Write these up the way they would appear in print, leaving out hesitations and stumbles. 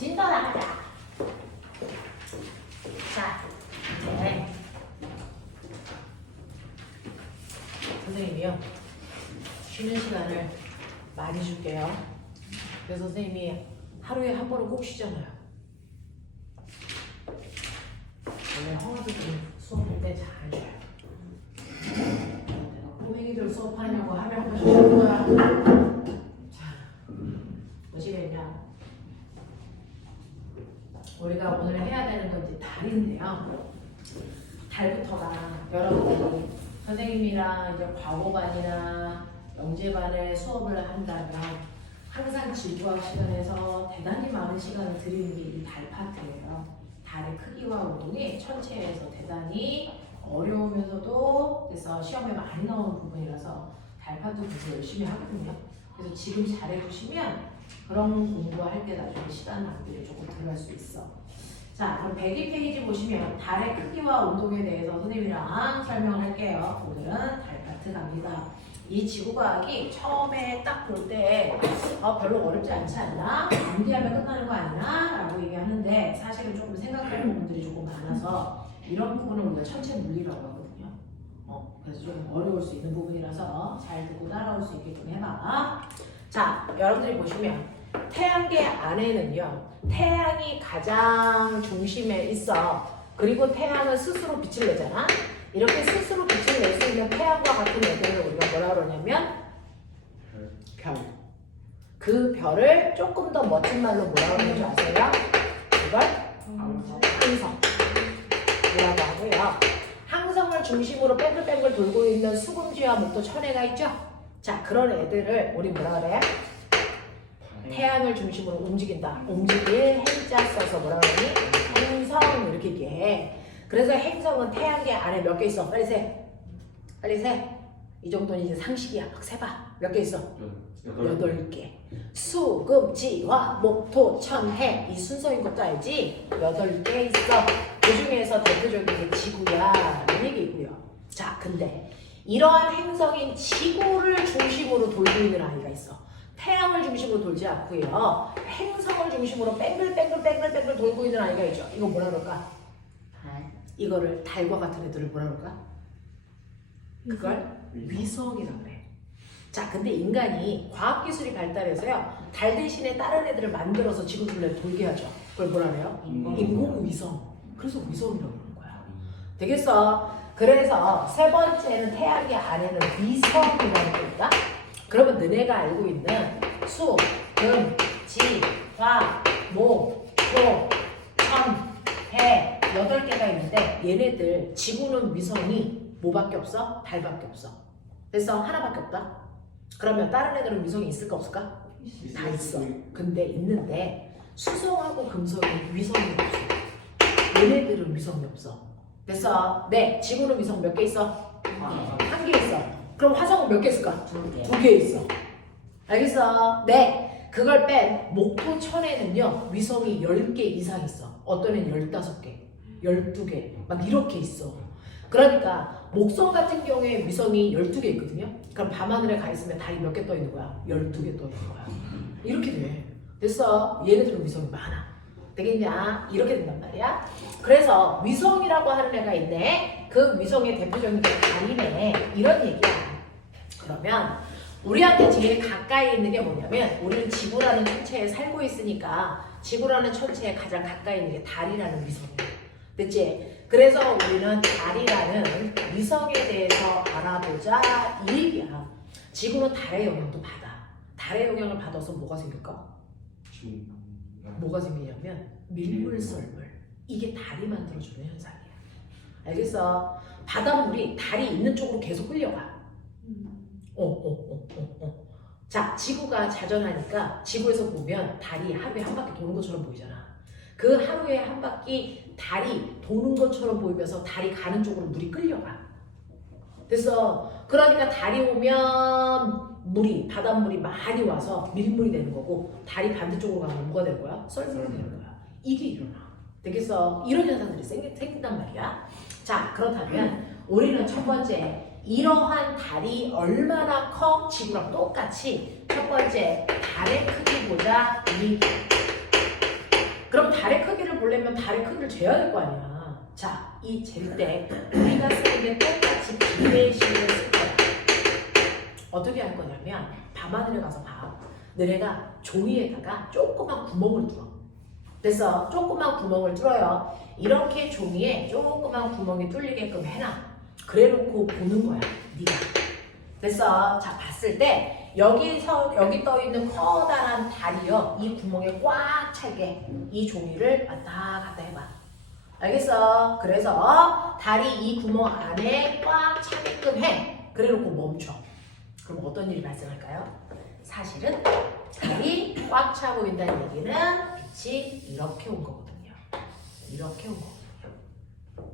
진도 나가자. 자, 이제 선생님이요. 쉬는 시간을 많이 줄게요. 그래서 선생님이 하루에 한 번은 꼭 쉬잖아요. 원래 형아들이 수업할 때 잘 안 쉬어요. 꼬맹이들 수업하냐고 하루에 한 번씩 쉬는 거야. 자, 보시면요. 우리가 오늘 해야 되는 건 이제 달인데요. 달부터가 여러분들이 선생님이랑 이제 과거반이나 영재반에 수업을 한다면 항상 지구학 시간에서 대단히 많은 시간을 드리는 게 이 달 파트예요. 달의 크기와 운동이 천체에서 대단히 어려우면서도 그래서 시험에 많이 나오는 부분이라서 달 파트 공부 열심히 하거든요. 그래서 지금 잘해주시면 그런 공부할 때 나중에 시간 낭비를 조금 덜 할 수 있어. 자, 그럼 102페이지 보시면 달의 크기와 운동에 대해서 선생님이랑 설명을 할게요. 오늘은 달 파트 갑니다. 이 지구과학이 처음에 딱 볼 때 별로 어렵지 않지 않나? 암기하면 끝나는 거 아니나? 라고 얘기하는데 사실은 조금 생각할 부분들이 조금 많아서 이런 부분을 우리가 천체 물리라고 하거든요. 그래서 조금 어려울 수 있는 부분이라서 잘 듣고 따라올 수 있게끔 해봐. 자, 여러분들이 보시면 태양계 안에는요, 태양이 가장 중심에 있어. 그리고 태양은 스스로 빛을 내잖아. 이렇게 스스로 빛을 낼 수 있는 태양과 같은 애들을 우리가 뭐라 그러냐면 별. 그 별을 조금 더 멋진 말로 뭐라 그러는지 아세요? 이걸 항성이라고 하고요. 항성을 중심으로 뺑글뺑글 돌고 있는 수금지와 목도 천해가 있죠? 자, 그런 애들을 우리 뭐라 그래? 태양을 중심으로 움직인다. 움직일 행자 써서 뭐라 그러니? 행성 이렇게 얘기해. 그래서 행성은 태양계 안에 몇 개 있어? 빨리 세. 빨리 세. 이 정도는 이제 상식이야. 막 세봐. 몇 개 있어? 8개. 수, 금, 지, 화, 목, 토, 천, 해. 이 순서인 것도 알지? 8개 있어. 그 중에서 대표적인 게 지구야. 이런 얘기고요. 자, 근데 이러한 행성인 지구를 중심으로 돌고 있는 아이가 있어. 태양을 중심으로 돌지 않고요. 행성을 중심으로 뺑글뺑글 돌고 있는 아이가 있죠. 이거 뭐라 그럴까? 이거를 달과 같은 애들을 뭐라 그럴까? 그걸 위성이라고 그래. 자, 근데 인간이 과학기술이 발달해서요, 달 대신에 다른 애들을 만들어서 지구 둘레 돌게 하죠. 그걸 뭐라 그래요? 인공위성. 그래서 위성이라고 그러는 거야. 되겠어? 그래서 세 번째는 태양계 안에는 위성이라는 게 있다. 그러면 너네가 알고 있는 수, 금, 지, 화, 목, 토, 천, 해 8개가 있는데 얘네들 지구는 위성이 뭐밖에 없어? 달밖에 없어. 그래서 하나밖에 없다. 그러면 다른 애들은 위성이 있을까 없을까? 다 있어. 근데 있는데 수성하고 금성이 위성이 없어. 얘네들은 위성이 없어. 그래서 네, 지구는 위성 몇 개 있어? 한 개 있어. 그럼 화성은 몇 개 있을까? 2개 있어. 알겠어? 네. 그걸 뺀 목토 천에는요, 위성이 10개 이상 있어. 어떤 애는 15개, 12개, 막 이렇게 있어. 그러니까 목성 같은 경우에 위성이 12개 있거든요. 그럼 밤하늘에 가 있으면 달이 몇 개 떠 있는 거야? 12개 떠 있는 거야. 이렇게 돼. 됐어. 얘네들은 위성이 많아. 되겠냐? 이렇게 된단 말이야. 그래서 위성이라고 하는 애가 있네. 그 위성의 대표적인 게 달이네. 이런 얘기야. 그러면 우리한테 제일 가까이 있는 게 뭐냐면 우리는 지구라는 천체에 살고 있으니까 지구라는 천체에 가장 가까이 있는 게 달이라는 위성이야. 됐지? 그래서 우리는 달이라는 위성에 대해서 알아보자 이 얘기야. 지구는 달의 영향도 받아. 달의 영향을 받아서 뭐가 생길까? 뭐가 생기냐면 밀물썰물. 이게 달이 만들어주는 현상이야. 알겠어? 바닷물이 달이 있는 쪽으로 계속 끌려가. 자, 지구가 자전하니까 지구에서 보면 달이 하루에 한 바퀴 도는 것처럼 보이잖아. 그 하루에 한 바퀴 달이 도는 것처럼 보이면서 달이 가는 쪽으로 물이 끌려가. 그래서 그러니까 달이 오면 바닷물이 많이 와서 밀물이 되는 거고, 달이 반대쪽으로 가면 뭐가 되는 거야? 썰물이 되는 거야. 이게 일어나. 되겠어? 이런 현상들이 생긴단 말이야. 자, 그렇다면 우리는 첫 번째, 이러한 달이 얼마나 커? 지구랑 똑같이 첫 번째 달의 크기 보자. 그러면 달의 크기를 재야 될 거 아니야. 자, 이 잴 때 우리가 쓰는 게 똑같이 비례식을 쓸 거야. 어떻게 할 거냐면 밤하늘에 가서 봐. 너네가 종이에다가 조그만 구멍을 뚫어. 그래서 조그만 구멍을 뚫어요. 이렇게 종이에 조그만 구멍이 뚫리게끔 해놔. 그래놓고 보는 거야, 네가. 그래서 자 봤을 때 여기 떠 있는 커다란 달이요, 이 구멍에 꽉 차게 이 종이를 왔다 갔다 해봐. 알겠어? 그래서 달이 이 구멍 안에 꽉 차게끔 해. 그래놓고 멈춰. 그럼 어떤 일이 발생할까요? 사실은 달이 꽉 차 보인다는 얘기는 빛이 이렇게 온 거거든요. 이렇게 온 거거든요.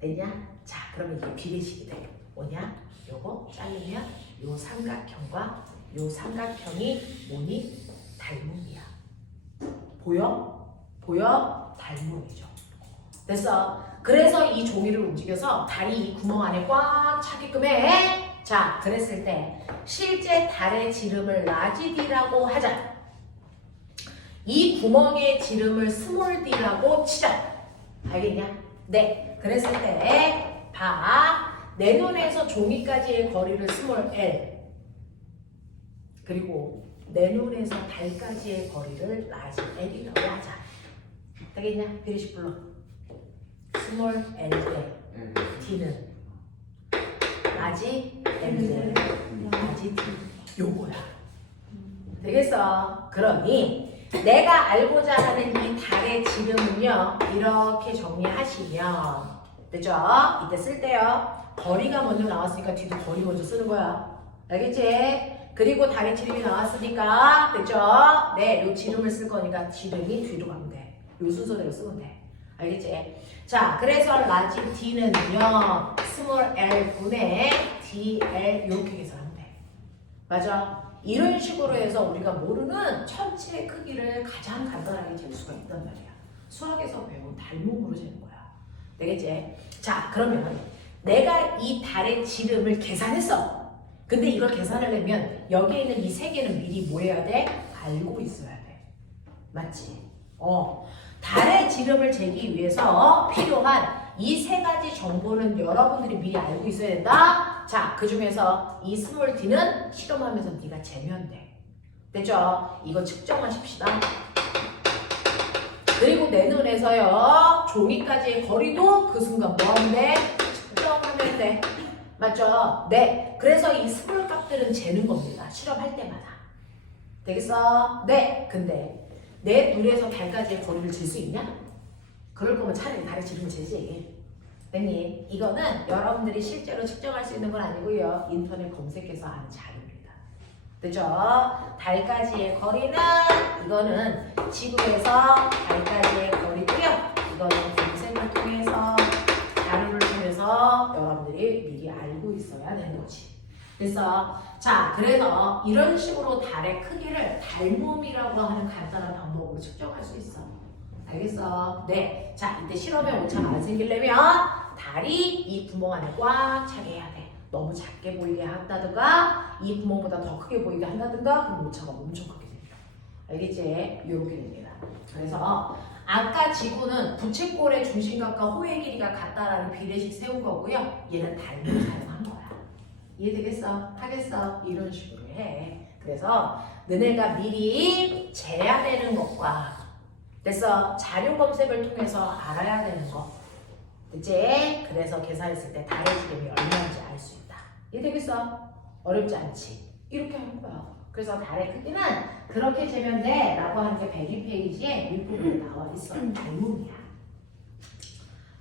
됐냐? 자, 그러면 이게 비례식이 돼. 뭐냐? 요거 자르면 요 삼각형과 요 삼각형이 뭐니? 닮음이야. 보여? 보여? 닮음이죠. 됐어. 그래서 이 종이를 움직여서 달이 이 구멍 안에 꽉 차게끔 해. 자, 그랬을 때 실제 달의 지름을 라지 D라고 하자. 이 구멍의 지름을 스몰 D라고 치자. 알겠냐? 네. 그랬을 때 봐. 내 눈에서 종이까지의 거리를 스몰 L, 그리고 내 눈에서 달까지의 거리를 라지 L이라고 하자. 되겠냐? 비례식 불러. 스몰 L 대 D는 라지 L 대 라지 D. 요거야. 되겠어? 그러니 내가 알고자 하는 이 달의 지름은요, 이렇게 정리하시면 됐죠? 이때 쓸 때요, 거리가 먼저 나왔으니까 뒤도 거리 먼저 쓰는 거야. 알겠지? 그리고 달의 지름이 나왔으니까 됐죠? 네, 요 지름을 쓸 거니까 지름이 뒤로 가면 돼. 요 순서대로 쓰면 돼. 알겠지? 자, 그래서 라지 D는요, 스몰 L 분의 DL 이렇게 계산하면 돼. 맞아? 이런 식으로 해서 우리가 모르는 천체의 크기를 가장 간단하게 잴 수가 있단 말이야. 수학에서 배운 닮음으로 재는 거야. 되겠지? 자, 그러면 내가 이 달의 지름을 계산했어. 근데 이걸 계산하려면 여기에 있는 이 세 개는 미리 뭐 해야 돼? 알고 있어야 돼. 맞지? 달의 지름을 재기 위해서 필요한 이 세 가지 정보는 여러분들이 미리 알고 있어야 된다. 자, 그 중에서 이 스몰 D는 실험하면서 네가 재면 돼. 됐죠? 이거 측정하십시다. 그리고 내 눈에서요, 종이까지의 거리도 그 순간 뭐 하면 돼? 측정하면 돼. 맞죠? 네. 그래서 이 스몰 값들은 재는 겁니다. 실험할 때마다. 되겠어? 네. 근데 내 눈에서 달까지의 거리를 잴 수 있냐? 그럴 거면 차라리 달의 지름을 재지. 됐니? 이거는 여러분들이 실제로 측정할 수 있는 건 아니고요, 인터넷 검색해서 하는 자료입니다. 됐죠? 달까지의 거리는, 이거는 지구에서 달까지의 거리고요, 이거는 검색을 통해서 자료를 통해서 여러분들이 미리 알고 있어야 되는 거지. 그래서 자, 그래서 이런 식으로 달의 크기를 닮음이라고 하는 간단한 방법으로 측정할 수 있어. 알겠어? 네. 자, 이때 실험에 오차가 안 생기려면 달이 이 구멍 안에 꽉 차게 해야 돼. 너무 작게 보이게 한다든가 이 구멍보다 더 크게 보이게 한다든가, 그럼 오차가 엄청 크게 됩니다. 알겠지? 이렇게 됩니다. 그래서 아까 지구는 부채꼴의 중심각과 호의 길이가 같다라는 비례식 세운 거고요, 얘는 닮음을 사용한 거야. 이해되겠어? 하겠어? 이런 식으로 해. 그래서 너네가 미리 재야 되는 것과, 그래서 자료 검색을 통해서 알아야 되는 거, 그치? 그래서 계산했을 때 달의 지름이 얼마인지 알 수 있다. 이해되겠어? 어렵지 않지? 이렇게 하는 거야. 그래서 달의 크기는 그렇게 재면 돼 라고 하는 게 102페이지에 윗부분에 나와 있어. 닮음이야.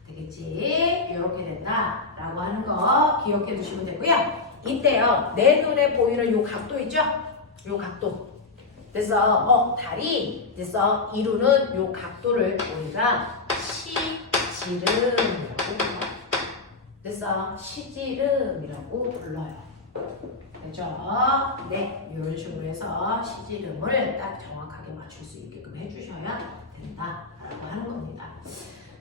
되겠지? 이렇게 된다 라고 하는 거 기억해 두시면 되고요. 이때요, 내 눈에 보이는 요 각도 있죠? 요 각도. 그래서 달이 그래서 이루는 요 각도를 우리가 시지름이라고 불러요. 그래서 시지름이라고 불러요. 되죠? 네, 이런 식으로 해서 시지름을 딱 정확하게 맞출 수 있게끔 해주셔야 된다라고 하는 겁니다.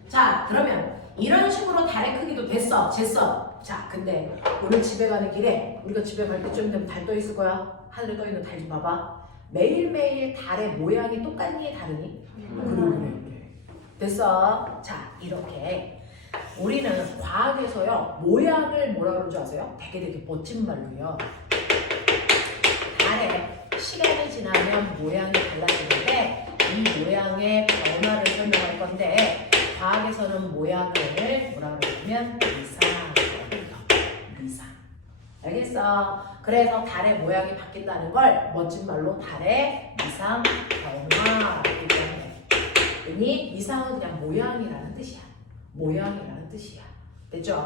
자, 그러면 이런 식으로 달의 크기도 됐어, 쟀어. 자, 근데 오늘 집에 가는 길에 우리가 집에 갈 때쯤 되면 달 떠 있을 거야. 하늘에 떠 있는 달 좀 봐봐. 매일매일 달의 모양이 똑같니 다르니? 그래. 됐어? 자, 이렇게 우리는 과학에서요 모양을 뭐라 그러는 줄 아세요? 되게 멋진 말로요. 달에 시간이 지나면 모양이 달라지는데 이 모양의 변화를 설명할 건데 과학에서는 모양을 뭐라 그러냐면 미상. 알겠어? 그래서 달의 모양이 바뀐다는 걸 멋진 말로 달의 미상 변화라고 얘기해. 이 미상은 그냥 모양이라는 뜻이야. 모양이라는 뜻이야. 됐죠?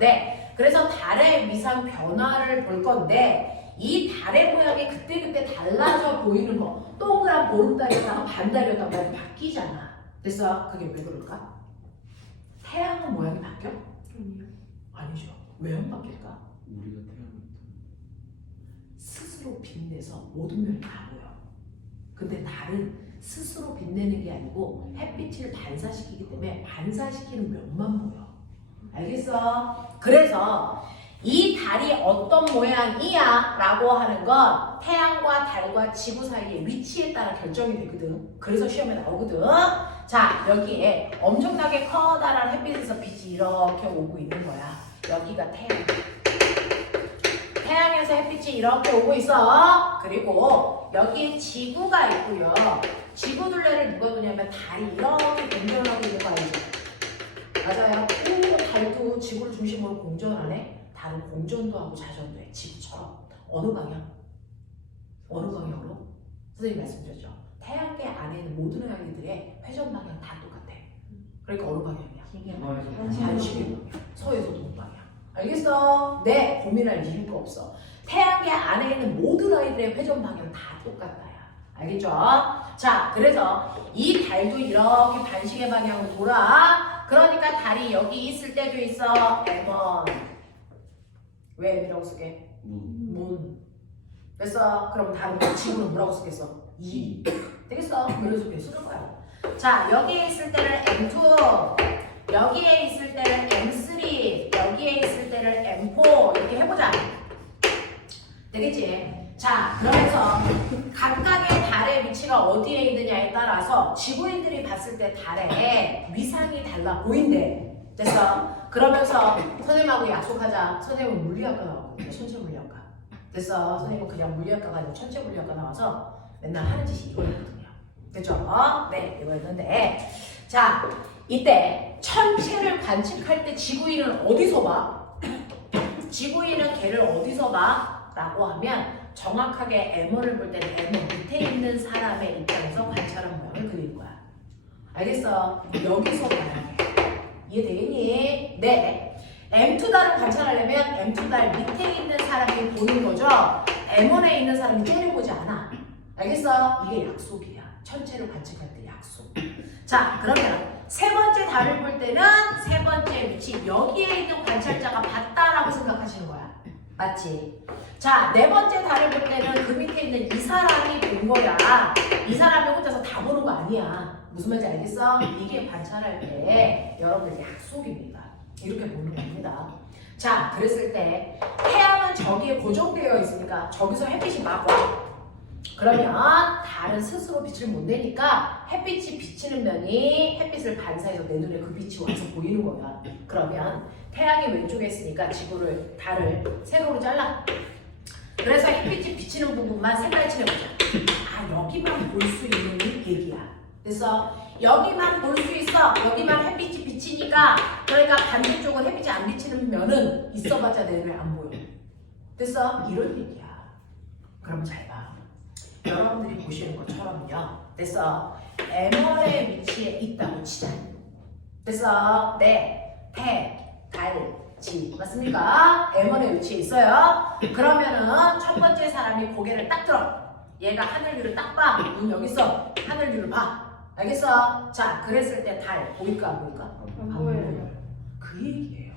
네. 그래서 달의 미상 변화를 볼 건데 이 달의 모양이 그때그때 달라져 보이는 거. 동그란 보름달이었다가 반달이었다가 이렇게 바뀌잖아. 됐어? 그게 왜 그럴까? 태양은 모양이 바뀌어? 아니죠. 왜 안 바뀔까? 우리가 태양을 스스로 빛내서 모든 면이 다 보여. 근데 달은 스스로 빛내는 게 아니고 햇빛을 반사시키기 때문에 반사시키는 면만 보여. 알겠어? 그래서 이 달이 어떤 모양이야 라고 하는 건 태양과 달과 지구 사이의 위치에 따라 결정이 되거든. 그래서 시험에 나오거든. 자, 여기에 엄청나게 커다란 햇빛에서 빛이 이렇게 오고 있는 거야. 여기가 태양. 태양에서 햇빛이 이렇게 오고 있어. 그리고 여기에 지구가 있고요. 지구 둘레를 누가 두냐면 달이 이렇게 공전하고 있는 거 알죠? 맞아요. 오, 달도 지구를 중심으로 공전하네. 달은 공전도 하고 자전도 해. 지구처럼. 어느 방향? 어느 방향으로? 선생님 말씀드렸죠. 태양계 안에 있는 모든 행위들의 회전 방향 다 똑같아. 그러니까 어느 방향이야? 반시계 방향. 서에서 동방향. 알겠어? 네, 고민할 이유가 없어. 태양계 안에 있는 모든 아이들의 회전 방향 다 똑같다야. 알겠죠? 자, 그래서 이 달도 이렇게 반시계 방향으로 돌아. 그러니까 달이 여기 있을 때도 있어. M1. 왜 M이라고 쓰게? 문. 됐어? 그럼 다른 지구는 뭐라고 쓰겠어? 2. 되겠어? 그래서 이렇게 쓰는 거야. 자, 여기에 있을 때는 M2. 여기에 있을 때는 M3. 여기에 있을 때는 M4. 이렇게 해보자. 되겠지? 자, 그러면서 각각의 달의 위치가 어디에 있느냐에 따라서 지구인들이 봤을 때 달의 위상이 달라 보인대. 됐어? 그러면서 선생님하고 약속하자. 선생님은 물리학과 나왔거든요. 천체 물리학과. 됐어? 선생님은 그냥 물리학과가 아니고 천체 물리학과 나와서 맨날 하는 짓이 이거였거든요. 됐죠? 네, 이거였는데. 자, 이때 천체를 관측할 때 지구인은 어디서 봐? 지구인은 걔를 어디서 봐? 라고 하면 정확하게 M1을 볼 때는 M1 밑에 있는 사람의 입장에서 관찰한 모양을 그리는 거야. 알겠어? 여기서 봐야 해. 이해되겠니? 네. M2달을 관찰하려면 M2달 밑에 있는 사람이 보는 거죠. M1에 있는 사람이 째려보지 않아. 알겠어? 이게 약속이야. 천체를 관측할 때 약속. 자, 그러면 세 번째 달을 볼 때는 세 번째 위치 여기에 있는 관찰자가 봤다라고 생각하시는 거야. 맞지? 자, 네 번째 달을 볼 때는 그 밑에 있는 이 사람이 본 거야. 이 사람이 혼자서 다 보는 거 아니야. 무슨 말인지 알겠어? 이게 관찰할 때 여러분들 약속입니다. 이렇게 보는 겁니다. 자, 그랬을 때 태양은 저기에 고정되어 있으니까 저기서 햇빛이 막 와. 그러면 달은 스스로 빛을 못 내니까 햇빛이 비치는 면이 햇빛을 반사해서 내 눈에 그 빛이 와서 보이는 거야. 그러면 태양이 왼쪽에 있으니까 지구를, 달을 세로로 잘라. 그래서 햇빛이 비치는 부분만 색깔 칠해보자. 아, 여기만 볼 수 있는 얘기야. 그래서 여기만 볼 수 있어. 여기만 햇빛이 비치니까. 그러니까 반대쪽은 햇빛이 안 비치는 면은 있어봤자 내 눈에 안 보여. 됐어? 이런 얘기야. 그럼 잘 봐. 여러분들이 보시는 것처럼요. 됐어? M1의 위치에 있다고 치자. 됐어? 네. 달, 지. 맞습니까? M1의 위치에 있어요. 그러면은 첫 번째 사람이 고개를 딱 들어. 얘가 하늘 위를 딱 봐. 눈 여기 있어. 하늘 위를 봐. 알겠어? 자, 그랬을 때 달 보일까 안 보일까? 안 보여요. 그 얘기예요.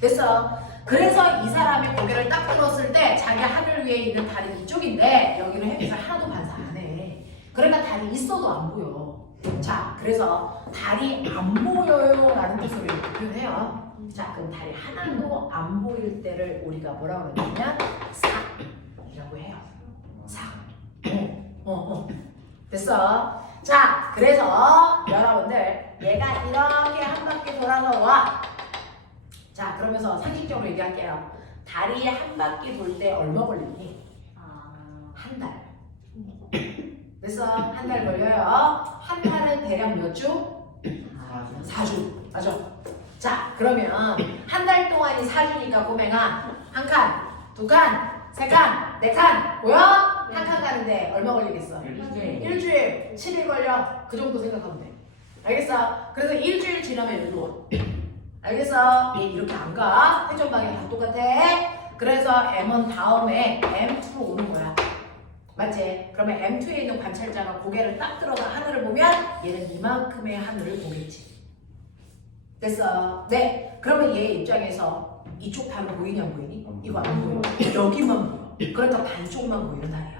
됐어? 그래서 이 사람이 고개를 딱 들었을 때 자기 하늘 위에 있는 달이 이쪽인데 여기는 햇빛을 하나도 반사 안 해. 그러니까 달이 있어도 안 보여. 자, 그래서 달이 안 보여요 라는 뜻으로 이렇게 표현해요. 자, 그럼 달이 하나도 안 보일 때를 우리가 뭐라고 그러냐면 사이라고 해요. 사. 됐어? 자, 그래서 여러분들 얘가 이렇게 한 바퀴 돌아서 와. 자, 그러면서 상식적으로 얘기할게요. 다리에 한 바퀴 돌 때 얼마 걸리니? 한 달. 그래서 한 달 걸려요. 한 달은 대략 몇 주? 4주. 맞아. 자, 그러면 한 달 동안이 4주니까 꼬맹아 한 칸, 두 칸, 세 칸, 네 칸 보여? 한 칸 가는데 얼마 걸리겠어? 일주일, 7일 걸려. 그 정도 생각하면 돼. 알겠어? 그래서 일주일 지나면 일로 와. 알겠어? 얘 이렇게 안 가. 회전 방향 다 똑같아. 그래서 M1 다음에 M2로 오는 거야. 맞지? 그러면 M2에 있는 관찰자가 고개를 딱 들어서 하늘을 보면 얘는 이만큼의 하늘을 보겠지. 됐어? 네. 그러면 얘 입장에서 이쪽 달은 보이냐 안 보이니? 이거 안 보여. 여기만 보여. 그러니까 반쪽만 보이는 달이야.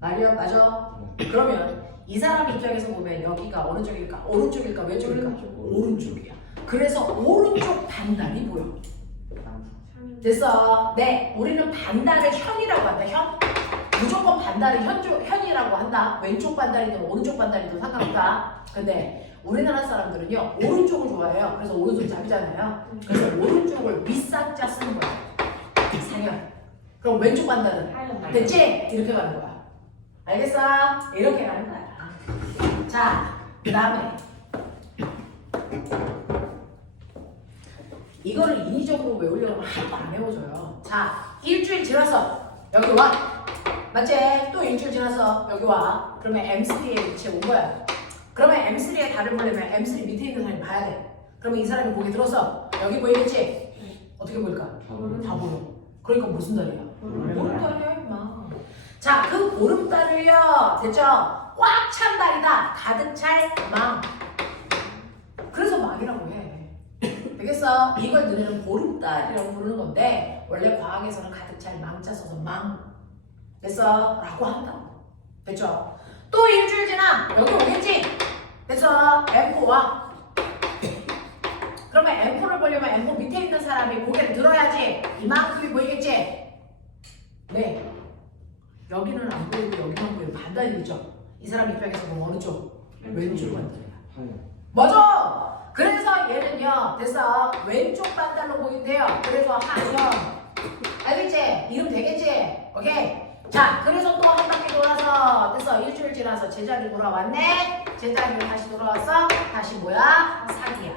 말이야? 맞아? 그러면 이 사람 입장에서 보면 여기가 어느 쪽일까? 오른쪽일까? 왼쪽일까? 오른쪽이야. 그래서 오른쪽 반달이 보여. 됐어? 네. 우리는 반달을 현이라고 한다. 현? 무조건 반달을 현이라고 한다. 왼쪽 반달이든 오른쪽 반달이든 상관없다. 근데 우리나라 사람들은요 오른쪽을 좋아해요. 그래서 오른손 잡이잖아요. 그래서 오른쪽을 윗상자 쓰는 거야. 상현. 그럼 왼쪽 반달은 됐지? 이렇게 가는 거야. 알겠어? 이렇게 가는 거야. 자, 그 다음에 이거를 인위적으로 외우려고 하면 하나도 안 외워줘요. 자, 일주일 지났어. 여기 와. 맞지? 또 일주일 지나서 여기 와. 그러면 M3에 위치해 온 거야. 그러면 M3에 달을 보려면 M3 밑에 있는 사람이 봐야 돼. 그러면 이 사람이 고개 들었어. 여기 보이겠지? 어떻게 보일까? 다 보여. 그러니까 무슨 달이야? 보름달이야 임마. 자, 그 보름달을요. 됐죠? 꽉 찬 달이다. 가득 찰 망. 그래서 망이라고 해. 되겠어? 이걸 너네는 보름달이라고 부르는 건데 원래 과학에서는 가득 찰 망자 써서 망. 됐어? 라고 한다고. 됐죠? 또 일주일 지나 여기 오겠지? 됐어? M4 와. 그러면 M4를 보려면 M4 밑에 있는 사람이 고개를 들어야지. 이만큼이 보이겠지? 네. 여기는 안 보이고 여기만 보이고 반달이죠? 이 사람 입장에서 보면 어느 쪽? 왼쪽 반달이야. 맞아! 그래서 얘는요, 됐어? 왼쪽 반달로 보인대요. 그래서 하현. 알겠지? 이름 되겠지? 오케이? 자, 그래서 또 한 바퀴 돌아서 됐어. 일주일 지나서 제자리 돌아왔네. 제자리로 다시 돌아왔어. 다시 뭐야? 사기야.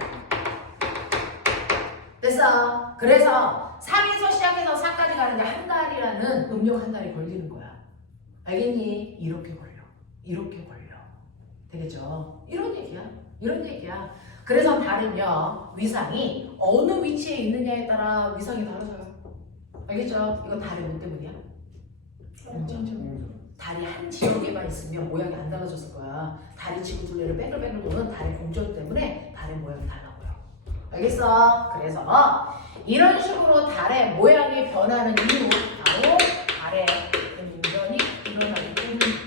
됐어. 그래서 3에서 시작해서 4까지 가는데 한 달이라는 음력 한 달이 걸리는 거야. 알겠니? 이렇게 걸려. 이렇게 걸려. 되겠죠? 이런 얘기야. 이런 얘기야. 그래서 달은요, 위상이 어느 위치에 있느냐에 따라 위상이 다르져요. 알겠죠? 이거 달의 뭐 때문이야? 달이 한 지역에만 있으면 모양이 안 달라졌을 거야. 달이 지구 둘레를 뺑글뺑글 도는 달의 공전 때문에 달의 모양이 달라 보여. 알겠어? 그래서 이런 식으로 달의 모양이 변하는 이유 바로 달의 공전이 일어나기 때문입니다.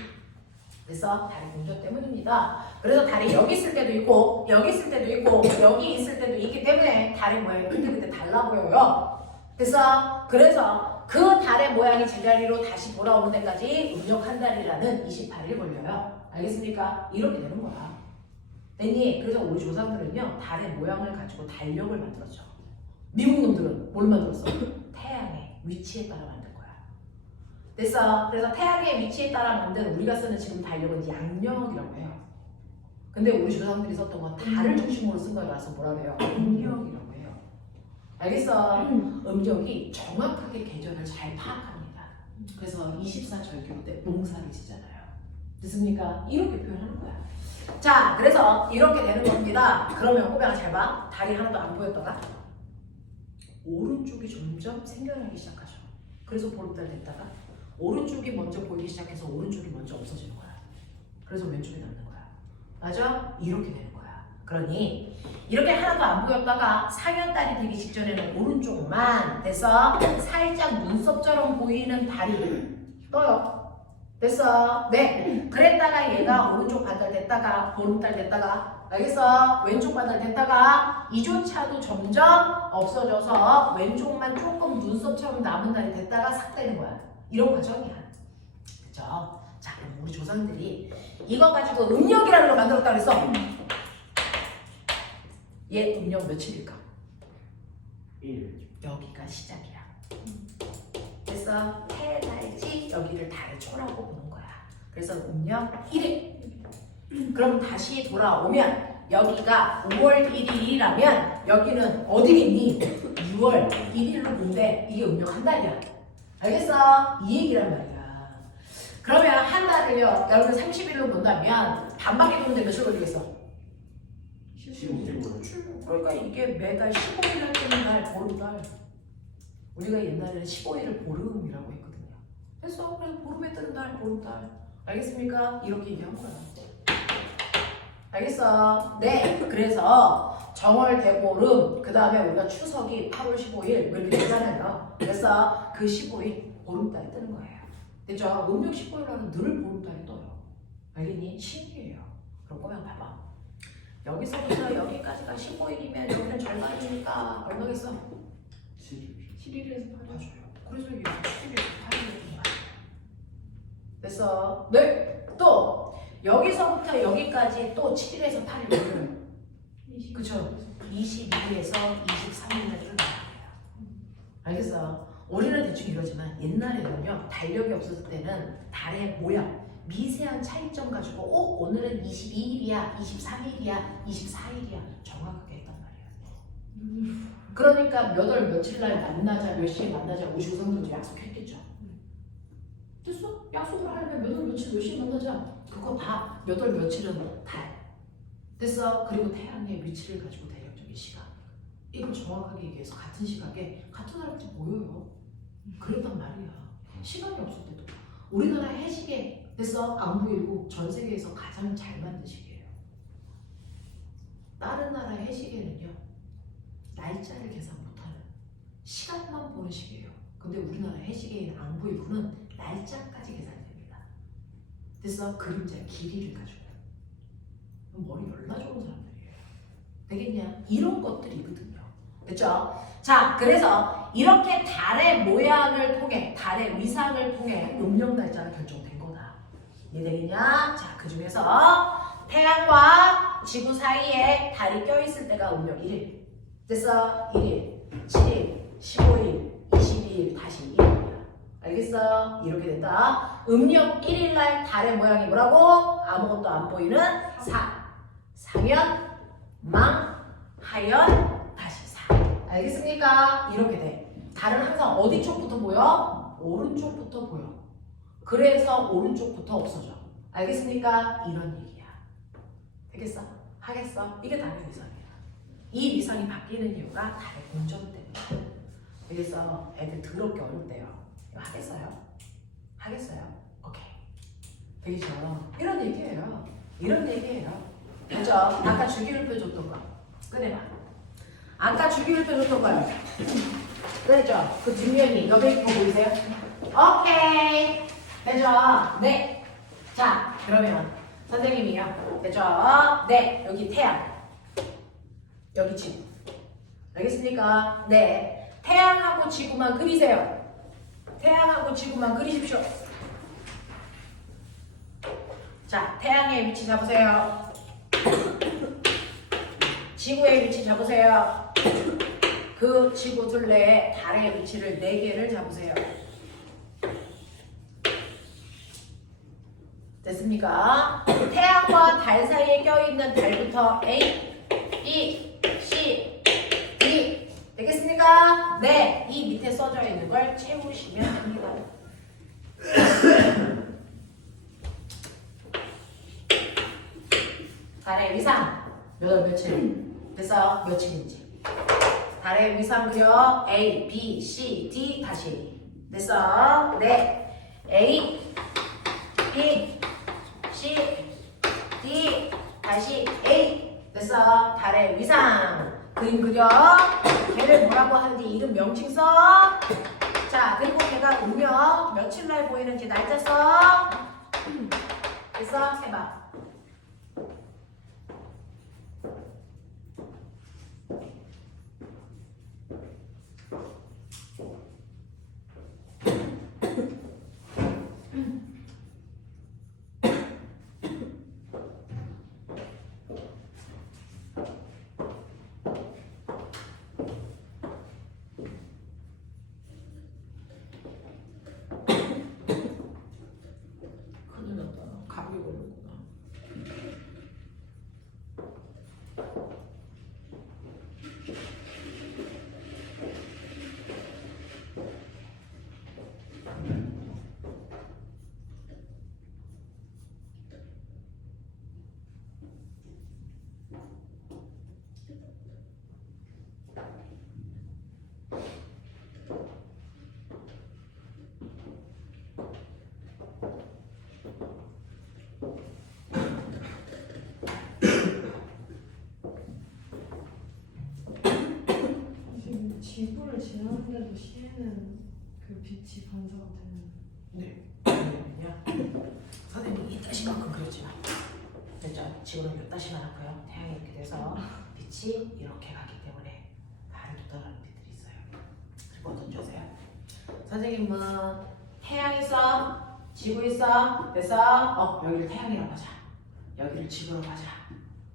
그래서 달의 공전 때문입니다. 그래서 달이 여기 있을 때도 있고 여기 있을 때도 있고 여기 있을 때도 있기 때문에 달의 모양이 그때그때 달라 보여요. 됐어? 그래서 그 달의 모양이 제자리로 다시 돌아오는 데까지 음력 한 달이라는 28일 걸려요. 알겠습니까? 이렇게 되는 거야. 됐니? 그래서 우리 조상들은요 달의 모양을 가지고 달력을 만들었죠. 미국 놈들은 뭘 만들었어? 태양의 위치에 따라 만든 거야. 됐어? 그래서 태양의 위치에 따라 만든 우리가 쓰는 지금 달력은 양력이라고 해요. 근데 우리 조상들이 썼던 건 달을 중심으로 쓴 거라서 뭐라 그래요? 음력이라고 해요. 알겠어? 음력이 정확하게 계절을 잘 파악합니다. 그래서 24절기로 때 농사를 지잖아요. 됐습니까? 이렇게 표현하는 거야. 자, 그래서 이렇게 되는 겁니다. 그러면 꼬맹아 잘 봐. 달이 하나도 안 보였다가 오른쪽이 점점 생겨나기 시작하죠. 그래서 보름달 됐다가 오른쪽이 먼저 보이기 시작해서 오른쪽이 먼저 없어지는 거야. 그래서 왼쪽이 남는 거야. 맞아? 이렇게 되는 거야. 그러니 이렇게 하나도 안 보였다가 상현달이 되기 직전에는 오른쪽만 돼서 살짝 눈썹처럼 보이는 달이 떠요. 됐어? 네. 그랬다가 얘가 오른쪽 반달 됐다가 보름달 됐다가 알겠어? 왼쪽 반달 됐다가 이조차도 점점 없어져서 왼쪽만 조금 눈썹처럼 남은 달이 됐다가 싹 되는 거야. 이런 과정이야. 그쵸? 자, 그럼 우리 조상들이 이거 가지고 음력이라는 걸 만들었다 그랬어. 얘 음력 며칠일까? 1. 여기가 시작이야. 그래서 해, 달지 여기를 달의 초라고 보는 거야. 그래서 음력 1일. 그럼 다시 돌아오면 여기가 5월 1일이라면 여기는 어디겠니? 6월 1일로 본대. 이게 음력 한 달이야. 알겠어? 이 얘기란 말이야. 그러면 한 달을요, 여러분 30일로 본다면 반박이 도는데 며칠 걸리겠어? 15일. 그러니까 이게 매달 15일 할 때는 날, 보름달. 우리가 옛날에는 15일을 보름이라고 했거든요. 그래서 보름에 뜨는 달, 보름달. 알겠습니까? 이렇게 얘기한 거야. 알겠어? 네. 그래서 정월, 대보름, 그 다음에 우리가 추석이 8월 15일 뭐 이렇게 되잖아요. 그래서 그 15일 보름달이 뜨는 거예요. 됐죠? 음력 15일 날은 늘 보름달이 떠요. 알겠니? 신기해요. 그럴 거면 봐봐. 여기서부터 여기까지가 15일이면 여기는 절반이니까 얼마겠어? 7일에서 8일. 맞아요. 그래서 이게 7일에서 8일인 거야. 됐어? 네. 또 여기서부터 여기까지 또 7일에서 8일. 그쵸? 22일에서 23일을 나와요. 알겠어? 우리는 대충 이러지만 옛날에는요, 달력이 없었을 때는 달의 모양, 미세한 차이점 가지고 오늘은 22일이야, 23일이야, 24일이야 정확하게 했단 말이야. 그러니까 몇 월 며칠 날 만나자, 몇 시에 만나자 오시고 성도도 약속했겠죠. 됐어? 약속을 하려면 몇 월 며칠 몇 시에 만나자. 그거 다 몇 월 며칠은 달. 됐어? 그리고 태양의 위치를 가지고 대략적인 시간. 이걸 정확하게 얘기해서 같은 시각에 같은 사람들이 모여요. 그랬단 말이야. 시간이 없을 때도. 우리나라 해시계 됐어? 안보일고 전 세계에서 가장 잘 만든 시계예요. 다른 나라 해시계는요, 날짜를 계산 못하는 시간만 보는 시계예요. 근데 우리나라 해시계인 안보일고는 날짜까지 계산이 됩니다. 됐어? 그림자의 길이를 가지고. 머리 열나 좋은 사람들이에요. 되겠냐? 이런 것들이거든요. 됐죠? 자, 그래서 이렇게 달의 모양을 통해, 달의 위상을 통해 음력 날짜가 결정된 거다. 이해되겠냐? 자, 그 중에서 태양과 지구 사이에 달이 껴있을 때가 음력 1일. 됐어? 1일, 7일, 15일, 22일, 다시 1일이야. 알겠어? 이렇게 된다. 음력 1일 날 달의 모양이 뭐라고? 아무것도 안 보이는 상현, 망, 하현, 다시 사. 알겠습니까? 이렇게 돼. 달은 항상 어디 쪽부터 보여? 오른쪽부터 보여. 그래서 오른쪽부터 없어져. 알겠습니까? 이런 얘기야. 되겠어? 하겠어? 이게 달의 위상이야. 이 위상이 바뀌는 이유가 달의 공전 때문이야. 되겠어? 애들 더럽게 어렵대요. 이거 하겠어요? 하겠어요? 오케이. 되겠죠? 이런 얘기예요. 이런 얘기예요. 그죠? 아까 주기율표 줬던 거 꺼내봐. 아까 주기율표 줬던 거요. 그죠? 그 뒷면이 여기 보고 보이세요? 오케이. 되죠? 네. 자, 그러면 선생님이요. 되죠? 네. 여기 태양. 여기 지구. 알겠습니까? 네. 태양하고 지구만 그리세요. 태양하고 지구만 그리십시오. 자, 태양의 위치 잡으세요. 지구의 위치 잡으세요. 그 지구 둘레에 달의 위치를 4개를 잡으세요. 됐습니까? 태양과 달 사이에 껴있는 달부터 A, B, C, D 되겠습니까? 네, 이 밑에 써져 있는 걸 채우시면 됩니다. 달의 위상 몇 월 며칠 됐어요? 며칠인지 달의 위상 그려 A, B, C, D 다시 됐어? 네 A, B, C, D 다시 A 됐어? 달의 위상 그림 그려 걔를 뭐라고 하는지 이름 명칭 써. 자 그리고 걔가 음력 며칠 날 보이는지 날짜 써. 됐어? 해봐. B에도 C에는 그 빛이 반사가 되는. 네. 그러면요. 선생님이 이 다시만큼 그렸지 마. 됐죠? 지구는 몇 다시만 하고요. 태양이 이렇게 돼서 빛이 이렇게 가기 때문에 다리도 떠나는 빛들이 있어요. 그리고 어떤 줄 아세요? 선생님은 태양 있어, 지구 있어, 됐어? 여기를 태양이라고 하자. 여기를 지구라고 하자.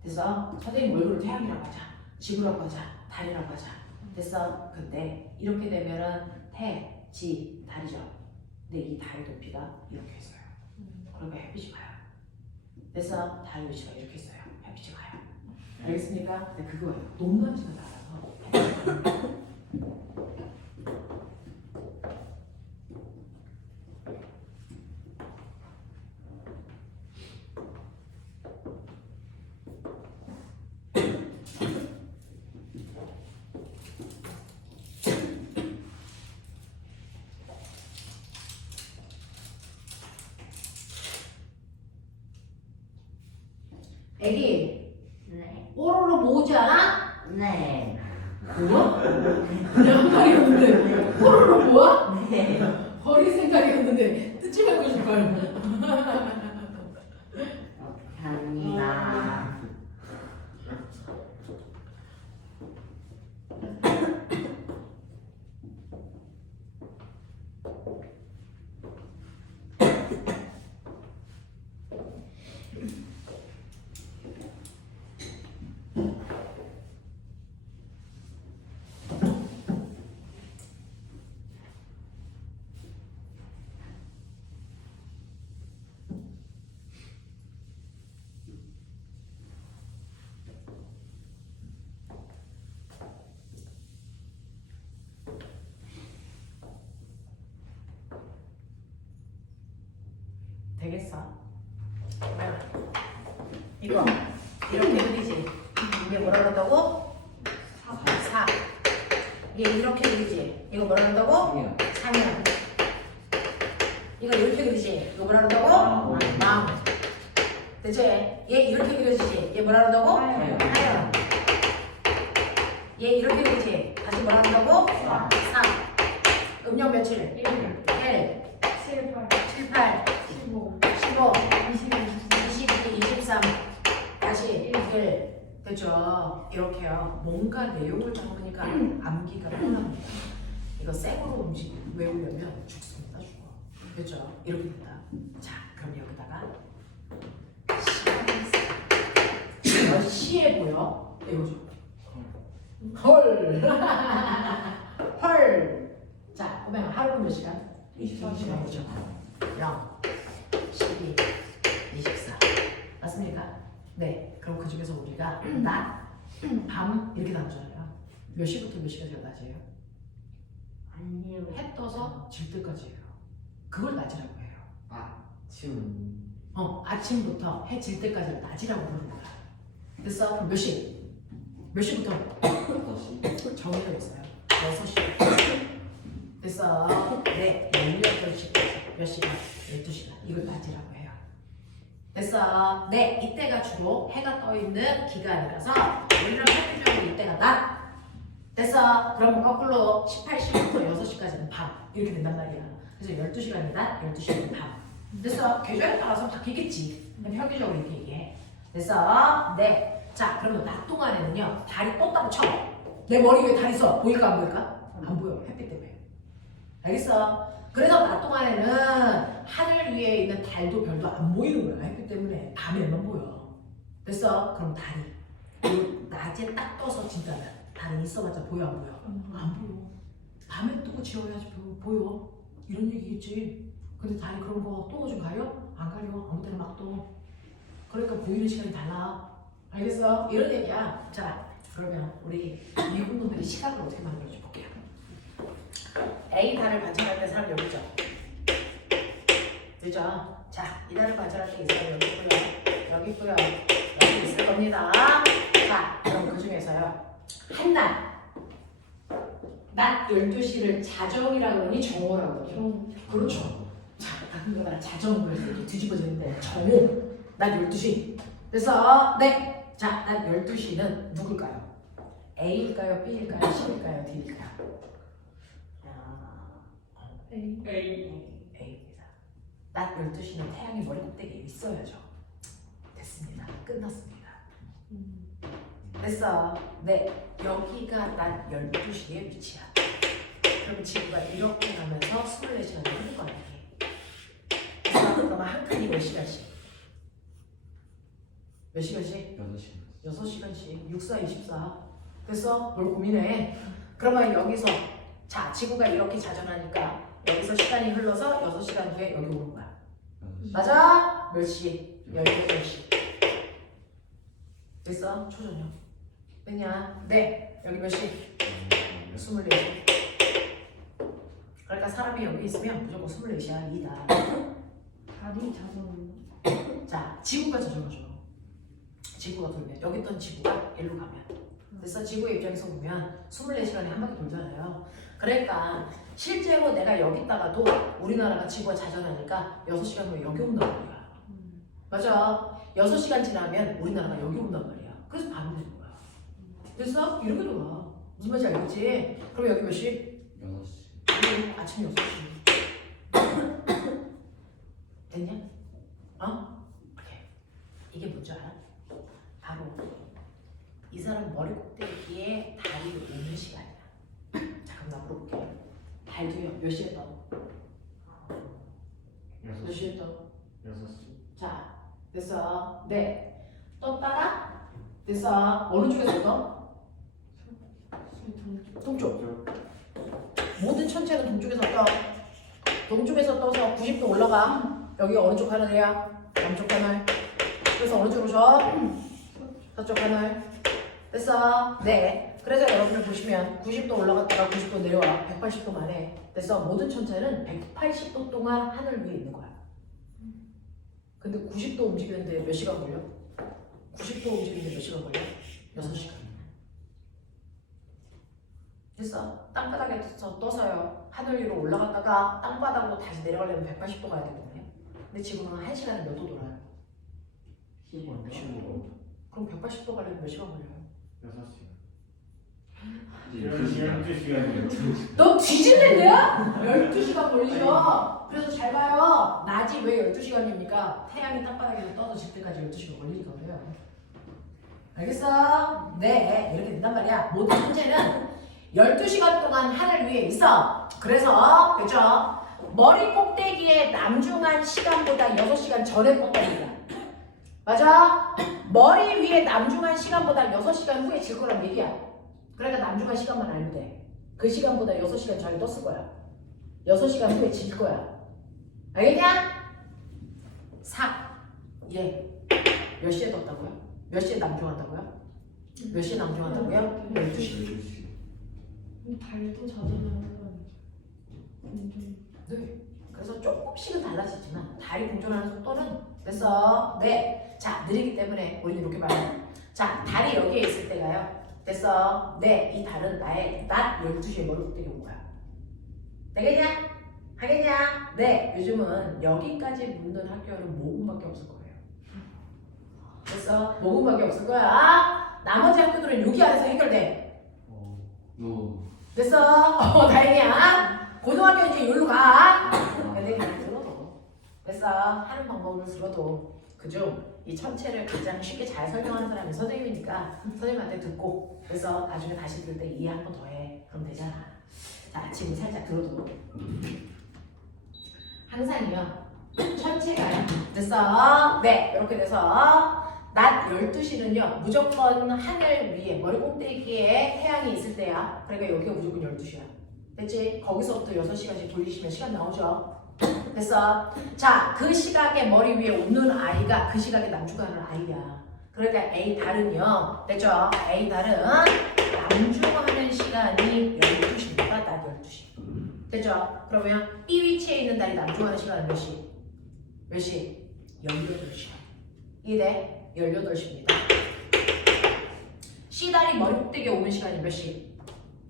됐어? 선생님 얼굴을 태양이라고 하자. 지구라고 하자. 달이라고 하자. 됐어? 근데 이렇게 되면은 태, 지, 달이죠. 근데 이 달의 높이가 이렇게 있어요. 그러니까 햇빛이 가요. 그래서 달의 위치가 이렇게 있어요. 햇빛이 가요. 알겠습니까? 네, 그거예요. 높낮이가 달라서. 애기, 네. 뽀로로 모으지 않아? 네. 뭐야? 그냥 말이었는데 뽀로로 모아? 네. 버릴 생각이었는데 뜯지 말고 줄 걸. 감사합니다. 되겠어. 이거 이렇게 그리지. 이게 뭐라 그런다고? 4. 이게 이렇게 그리지. 이거 뭐라 그런다고? 3년. 이거 이렇게 그리지. 이거 뭐라 그런다고? 마음. 됐지? 얘 이렇게 그려지지. 얘 뭐라 그런다고? 하연. 얘 이렇게 그리지. 다시 뭐라 그런다고? 4. 음력 며칠? 1. 7, 8, 7, 8. 15, 15. 22, 22, 23, 다시 1. 됐죠? 이렇게요. 뭔가 내용을 적으니까 암기가 편합니다. 이거 생으로 음식 외우려면 죽습니다, 죽어. 됐죠? 이렇게 된다. 자, 그럼 여기다가 몇 시에 보여? 외우죠. 헐. 헐. 자, 그러면 하루 몇 시간? 24시간. 0, 12, 24. 맞습니까? 네. 그럼 그 중에서 우리가 낮, 밤 이렇게 나누잖아요. 몇 시부터 몇 시까지가 낮이에요? 아니요. 해 떠서 질 때까지예요. 그걸 낮이라고 해요. 아침 아침부터 해 질 때까지를 낮이라고 부릅니다. 됐어? 그럼 몇 시? 몇 시부터? 5시 정해져 있어요. 6시. 됐어? 네. 18시까지. 몇 시간? 12시간. 이걸 낮이라고 해요. 됐어? 네. 이때가 주로 해가 떠 있는 기간이라서 우리는 평균적으로 이때가 낮. 됐어? 그럼 거꾸로 18시부터 6시까지는 밤. 이렇게 된단 말이야. 그래서 12시간이 낮, 12시간이 밤. 됐어? 계절에 따라서 바뀌겠지. 평균적으로 이렇게 얘기해. 됐어? 네. 자, 그러면 낮 동안에는요, 달이 떴다고 쳐. 내 머리 위에 달 있어. 보일까, 안 보일까? 안 보여. 햇빛 때문에. 알겠어? 그래서 낮 동안에는 하늘 위에 있는 달도 별도 안 보이는 거야. 햇빛 때문에. 밤에만 보여. 됐어? 그럼 달이. 그 낮에 딱 떠서 진짜 달은 있어봤자 보여, 안 보여? 안 보여. 밤에 뜨고 지워야지 보여. 이런 얘기겠지. 근데 달이 그런 거 또 좀 가요? 안 가려. 아무 때나 막 떠. 그러니까 보이는 시간이 달라. 알겠어? 이런 얘기야. 자, 그러면 우리 미국 놈들이 시각을 어떻게 만들어줄지 볼게요. A 달을 관찰할 때 사람 여기 있죠? 그죠? 자, 이 달을 관찰할 때 이 사람 여기 있고요. 여기 있고요. 여기 있을 겁니다. 자, 그럼 그 중에서요. 한날 낮 12시를 자정이라 그러니 정오라고 그러죠? 그렇죠. 자, 이거는 자정을 이렇게 뒤집어지는데 정오. 낮 12시. 그래서 네. 자, 낮 12시는 누굴까요? A일까요? B일까요? C일까요? D일까요? A. A입니다. 낮 12시는 태양이 머리 꼭대기에 있어야죠. 됐습니다. 끝났습니다. 됐어. 네, 여기가 낮 12시의 위치야. 그럼 지구가 이렇게 가면서 24시간을 하는 거야. 그래서 그러면 한 칸이 몇 시간씩? 몇 시간씩? 6시간. 6시간씩. 6, 4, 24. 됐어? 뭘 고민해? 그러면 여기서 자, 지구가 이렇게 자전하니까 여기서 시간이 흘러서 6시간 뒤에 여기 오는 거야. 6시. 맞아? 몇 시? 18시. 됐어? 초저녁. 됐냐? 네. 여기 몇 시? 24시. 그러니까 사람이 여기 있으면 무조건 24시야. 이다. 달이 자전한다. 자, 지구가 자전하죠. 지구가 돌면 여기 있던 지구가 일로 가면 됐어? 지구의 입장에서 보면 24시간에 한 바퀴 돌잖아요. 그러니까 실제로 내가 여기 있다가도 우리나라가 지구가 자전하니까 6시간 후에 여기 온단 말이야. 맞아. 6시간 지나면 우리나라가 여기 온단 말이야. 그래서 밤이 되는 거야. 됐어? 이렇게 돌아. 무슨 말인지 알겠지? 그럼 여기 몇 시? 6시. 여기 아침 6시. 됐냐? 어? 오케이. 이게 뭔지 알아? 바로 이 사람 머리 꼭대기에 달이 오는 시간이야. 자, 그럼 나 물어볼게. 달도요. 몇 시에 떠? 몇 시에 떠? 6시. 자, 됐어. 네. 떴다가 됐어. 어느 쪽에서 떠? 동쪽. 모든 천체는 동쪽에서 떠. 동쪽에서 떠서 90도 올라가. 여기 어느 쪽 하늘이야? 남쪽 하늘. 그래서 어느 쪽으로 져? 서쪽 하늘. 됐어. 네. 그래서 여러분들 보시면 90도 올라갔다가 90도 내려와. 180도 만에. 됐어. 모든 천체는 180도 동안 하늘 위에 있는 거야. 근데 90도 움직이는데 몇 시간 걸려? 90도 움직이는데 몇 시간 걸려? 6시간. 됐어. 땅바닥에서 떠서요. 하늘 위로 올라갔다가 땅바닥으로 다시 내려가려면 180도 가야 되거든요. 근데 지금은 1시간에 몇 도 돌아요? 15분. 그럼 180도 가려면 몇 시간 걸려요? 6시간. 12시간이요. 너 뒤질랜데야? 12시간 걸리죠? 그래서 잘 봐요. 낮이 왜 12시간입니까? 태양이 땅바닥에서 떠서 질 때까지 12시간 걸리니까 그래요. 알겠어? 네, 이렇게 된단 말이야. 모든 천체는 12시간 동안 하늘 위에 있어. 그래서, 그죠? 머리 꼭대기에 남중한 시간보다 6시간 전에 떴다니까. 맞아? 머리 위에 남중한 시간보다 6시간 후에 질 거란 얘기야. 그러니까 남중한 시간만 알면 돼. 그 시간보다 6시간 전에 떴을 거야. 6시간 후에 질 거야. 알겠냐? 4. 예. 몇 시에 떴다고요? 몇 시에 남중한다고요? 몇 시에 남중한다고요? 12시. 달도 자전하는 건 네. 그래서 조금씩은 달라지지만 달이 공전하는 속도는 됐어. 네. 자, 느리기 때문에 우리는 이렇게 봐요. 자, 달이 여기에 있을 때가요. 됐어. 네. 이 달은 나의 낮 12시에 머리 꼭대기 온 거야. 되겠냐? 하겠냐? 네. 요즘은 여기까지 묻는 학교는 모금밖에 없을 거예요. 됐어? 모금밖에 없을 거야. 나머지 학교들은 여기 안에서 해결돼. 됐어? 다행이야. 고등학교 이제 여기로 가. 근데 그냥 들어도 됐어. 하는 방법을 들어도 그중 이 천체를 가장 쉽게 잘 설명하는 사람이 선생님이니까 선생님한테 듣고 그래서 나중에 다시 들을 때 이해 한 번 더 해. 그럼 되잖아. 자, 지금 살짝 들어도 항상이요. 천체가요. 됐어? 네. 이렇게 돼서 낮 12시는요. 무조건 하늘 위에 머리 꼭대기에 태양이 있을 때야. 그러니까 여기가 무조건 12시야. 됐지? 거기서부터 6시간씩 돌리시면 시간 나오죠? 됐어? 자, 그 시각에 머리 위에 웃는 아이가 그 시각에 남중하는 아이야. 그러니까 A 달은요. 됐죠? A 달은 남중하는 시간이 12시입니다. 낮 12시. 됐죠? 그러면 이 위치에 있는 달이 남중하는 시간은 몇 시? 몇 시? 18시야. 이해돼? 18시입니다. C달이 머리 꼭대기에 오는 시간이 몇 시?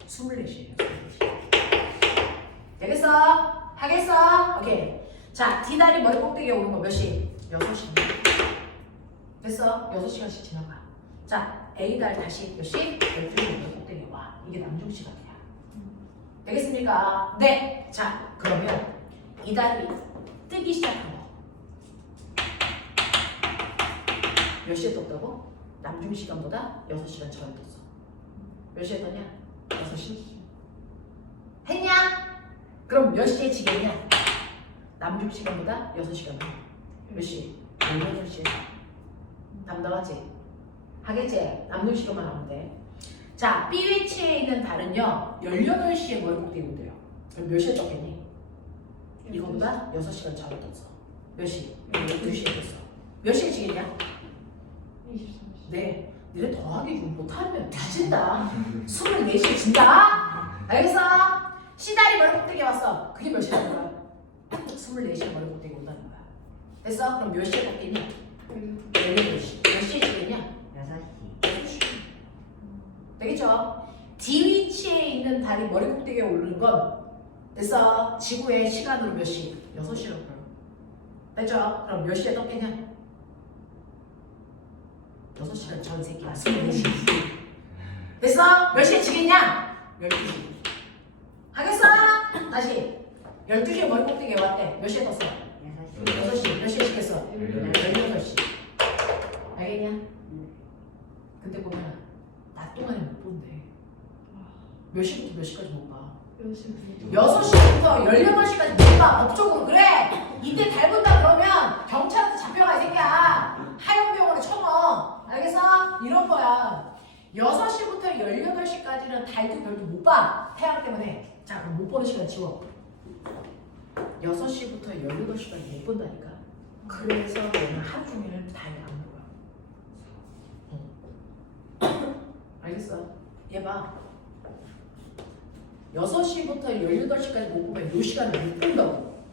24시예요. 24시. 되겠어? 하겠어? 오케이. 자, D달이 머리 꼭대기에 오는 거 몇 시? 6시. 됐어? 6시간씩 지나가. 자, A달 다시 몇 시? 12시 머리 꼭대기에 와. 이게 남중 시간이야. 되겠습니까? 네. 자, 그러면 이 달이 뜨기 시작한 거. 몇 시에 떴다고? 남중 시간보다 6시간 전에 떴어. 몇 시에 떴냐? 6시. 했냐? 그럼 몇 시에 지겠냐? 남중 시간보다 6시간 후. 몇 시? 18시에. 답 나왔지? 하겠지? 남중 시간만 하면 돼. 자, B 위치에 있는 달은요 18시에 머리 꼭대기 온대요. 그럼 몇 시에 떴겠니? 이거보다 6시간 전에 떴어. 몇 시? 12시에 떴어. 몇 시에 지겠냐? 23시. 네. 니네 더하기 6 못하면 뒤진다. 24시에 진다. 알겠어? C달이 머리 꼭대기에 왔어. 그게 몇 시라는 거야? 24시에 머리 꼭대기 온다는 거야. 됐어? 그럼 몇 시에 떴겠니? 18시. 몇 시에 지겠냐? 6시. 되겠죠? D 위치에 있는 달이 머리 꼭대기에 오르는 건 됐어? 지구의 시간으로 몇 시? 6시라고 그래요. 됐죠? 그럼 몇 시에 떴겠냐? 6시간 전 새끼야. 24시. 됐어? 몇 시에 지겠냐? 12시. 하겠어? 다시 12시에 머리 꼭대기에 왔대. 몇 시에 떴어? 6시. 몇 시에 지겠어? 18시. 알겠냐? 근데 보면 낮 동안에 못 본대. 몇 시부터 몇 시까지 못 봐? 몇 시부터? 6시부터 18시까지 못 봐. 법적으로 그래. 이때 달 본다 그러면 경찰한테 잡혀가 이 새끼야. 하영병원에 쳐넣어. 알겠어? 이런 거야. 6시부터 18시까지는 달도 별도 못 봐. 태양 때문에. 자, 그럼 못 보는 시간 지워. 6시부터 18시까지 못 본다니까. 그래서 너는 하루 종일 달이 안 보여. 알겠어? 얘 봐. 6시부터 18시까지 못 보면 요 시간을 못 본다고.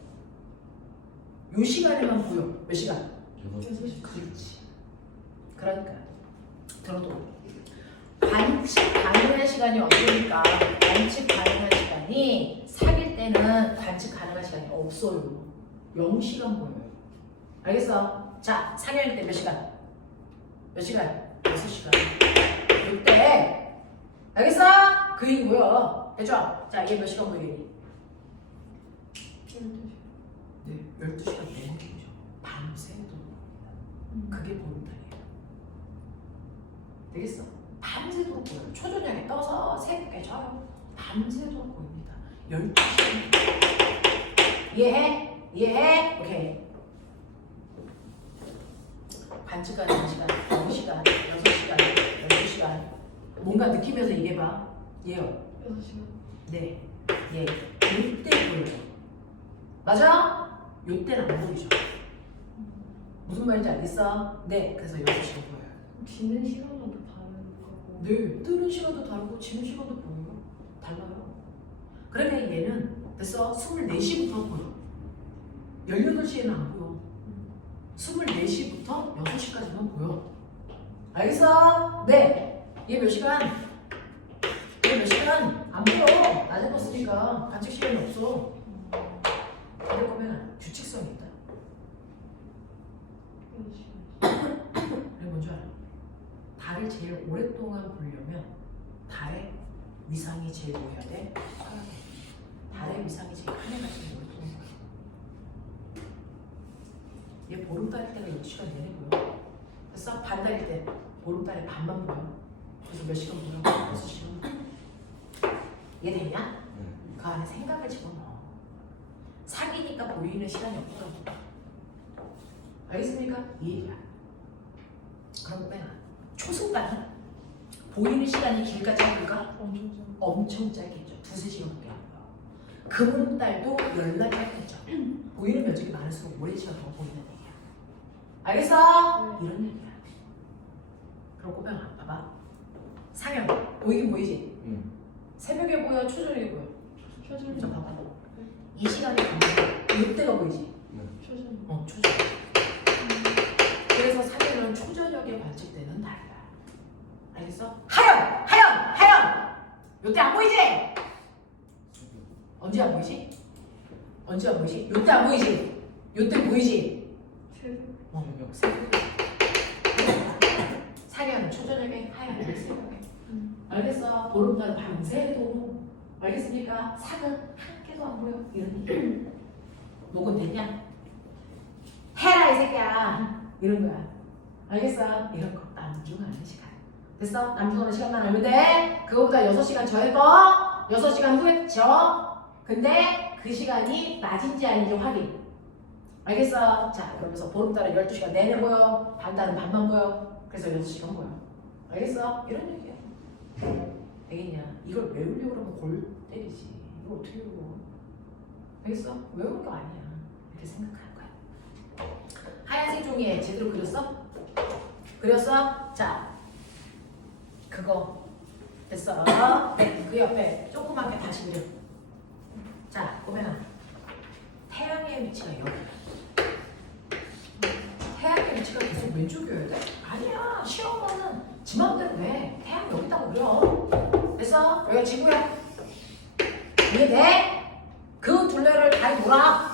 요 시간에만 보여. 몇 시간? 6시. 그렇지. 그러니까 들어도 관측 가능한 시간이 없으니까 관측 가능한 시간이 사귈 때는 관측 가능한 시간이 없어요. 0시간 보여요. 알겠어? 자, 사귈 때 몇 시간? 몇 시간? 6시간. 이때 알겠어? 그 얘기 뭐야? 됐죠? 자, 얘 몇 시간 보이겠니? 12시. 네, 12시간 내는 거죠. 밤새도 그게 보는 달이에요. 되겠어? 밤새도록 보여요. 초저녁에 떠서 새벽에 져요. 밤새도록 보입니다. 12시간. 이해해? 이해해? 오케이. 관측 가능한 시간, 0시간, 6시간, 12시간. 뭔가 느끼면서 얘기해봐. 얘요. 6시간. 네. 얘. 요때 보여요. 맞아? 요때는 안 보이죠. 무슨 말인지 알겠어? 네. 그래서 6시간 보여요. 지는 시간마다 다른 거고. 네. 뜨는 시간도 다르고 지는 시간도 보여요. 달라요. 그러면 얘는 됐어? 24시부터 보여. 18시에는 안 보여. 24시부터 6시까지만 보여. 알겠어? 네. 얘 몇 시간? 얘 몇 시간? 안 보여. 낮에 떴으니까 관측 시간이 없어. 이럴 거면 규칙성이 있다. 6시간. 그게 뭔지 알아? 달을 제일 오랫동안 보려면 달의 위상이 제일 보여야 돼. 달의 위상이 제일 큰 애가 제일 오랫동안 보여. 얘 보름달일 때가 6시간 내내 보여. 됐어? 반달일 때 보름달에 반만 보여. 그래서 몇 시간 보여? 6시간. 이해되냐? 그 안에 생각을 집어넣어. 사귀니까 보이는 시간이 없더라고. 알겠습니까? 이 얘기야. 그럼 빼나. 초승달은 보이는 시간이 길까 짧을까? 엄청 짧겠죠. 2-3시간밖에 안 보여. 금운달도 열날 짧겠죠. 보이는 면적이 많을수록 오랜 시간 더 보이는 얘기야. 알겠어? 이런 얘기야. 그럼 꼬병아 봐봐. 상현 보이긴 보이지? 응. 새벽에 보여? 초저녁에 보여? 초저녁. 좀 봐봐. 이 시간이 보이지? 이때가 보이지? 초저녁. 초저녁. 그래서 사계는 초저녁에 관측되는 달이다. 알겠어? 하연! 하연! 하연! 요때 안 보이지? 언제 안 보이지? 언제 안 보이지? 요때 안 보이지? 요때 보이지? 새벽. 새벽. 사계는 초저녁에, 하연은 새벽에. 알겠어? 보름달은 밤새도 알겠습니까? sak은 한 개도 안 보여. 이런 얘기. 목은 됐냐? 해라 이 새끼야. 이런 거야. 알겠어? 이런 거 남중하는 시간. 됐어? 남중하는 시간만 알면 돼. 그거보다 6시간 전에 떠. 6시간 후에 져. 근데 그 시간이 낮인지 아닌지 확인. 알겠어? 자, 그러면서 보름달은 12시간 내내 보여. 반달은 반만 보여. 그래서 6시간 보여. 알겠어? 이런 얘기야. 되겠냐? 이걸 외우려고 그러면 골 때리지. 이거 어떻게 외워? 알겠어? 외우는 거 아니야. 이렇게 생각하는 거야. 하얀색 종이에 제대로 그렸어? 그렸어? 자, 그거 됐어. 네, 그 옆에 조그맣게 다시 그려. 자, 꼬매나. 태양의 위치가 여기야. 태양의 위치가 계속 왼쪽이어야 돼? 아니야. 시험은 지 맘대로 해. 태양 여기다가 그려. 됐어? 여기가 지구야. 이해돼? 그 둘레를 다리 돌아.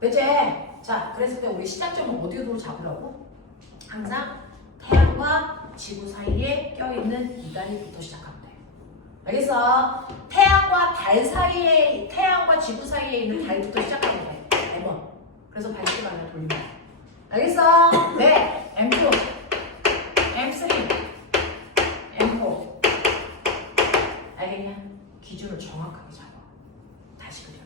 됐지? 자, 그랬을 때 우리 시작점은 어디로 잡으라고? 항상 태양과 지구 사이에 껴있는 이 다리부터 시작하면 돼. 알겠어? 태양과 달 사이에, 태양과 지구 사이에 있는 다리부터 시작하면 돼. M1. 그래서 발길을 하나 돌리면 돼. 알겠어? 네. M2, M3, M4. 알겠냐? 기준을 정확하게 잡아. 다시 그려.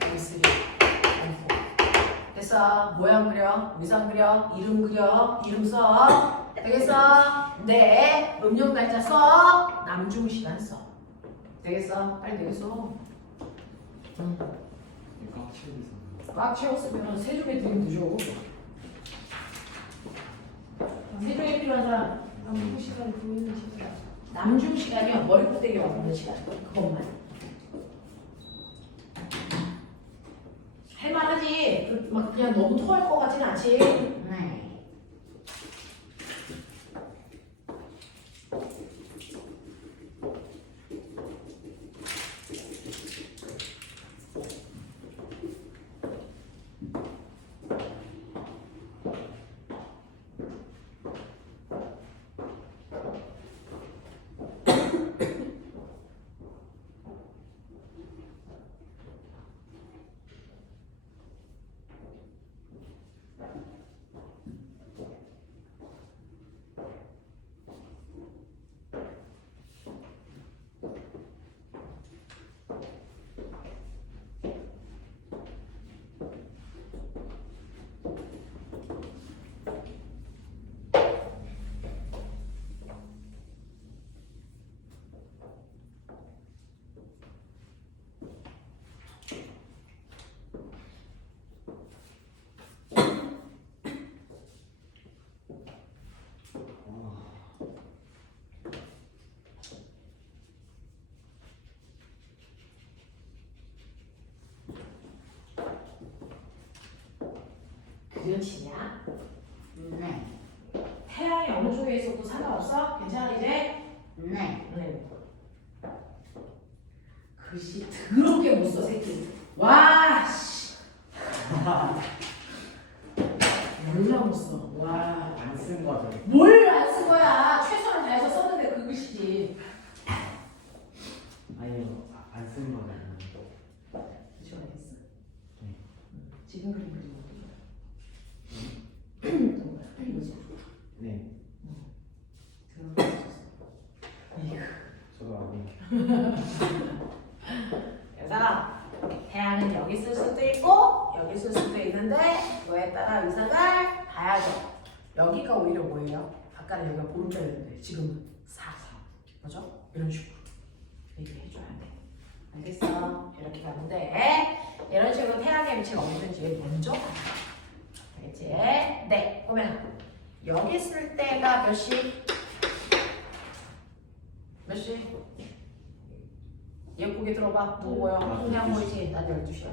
M3, M4. 됐어? 모양 그려, 의상 그려, 이름 그려, 이름 써. 되겠어? 네. 음력 날짜 써. 남중 시간 써. 되겠어? 빨리 되겠어? 응. 꽉 채우겠어. 꽉 채웠으면 세종에 드리면 되죠. 세종에 필요한 사람. 남부 시간 보이는 시간. 남중 시간이요. 머리끄대기 맞는 시간. 그것만. 할만하지. 막 그냥 너무 토할 것 같지는 않지. 네. 그려치냐? 네. 태양이 어느 쪽에 있어도 상관없어? 괜찮아 이제? 네. 네. 글씨 더럽게 못 써 새끼. 와 씨. 몰라 못 써. 와. 안 쓴 거죠. 뭘 안 쓴 거야? 최선을 다해서 썼는데 그 글씨지. 아니요, 안 쓴 거잖아요. 지워야겠어. 네. 지금 그림 그리는 것도 이거지. 네. 더럽게 못 썼어. 이거. 저도 아니에요. 그래서 태양은 여기 있을 수도 있고 여기 있을 수도 있는데 그거에 따라 의상을 봐야죠. 여기가 오히려 뭐예요? 아까는 여기가 보름달이었는데 지금은 4. 그죠? 이런 식으로 얘기를 해줘야 돼. 알겠어? 이렇게 가면 돼. 이런 식으로 태양의 위치가 어디든지 먼저 봐. 알겠지? 네. 보면 여기 있을 때가 몇 시? 몇 시? 예쁘게 들어봐. 뭐 보여? 그냥 보이지? 난 12시야.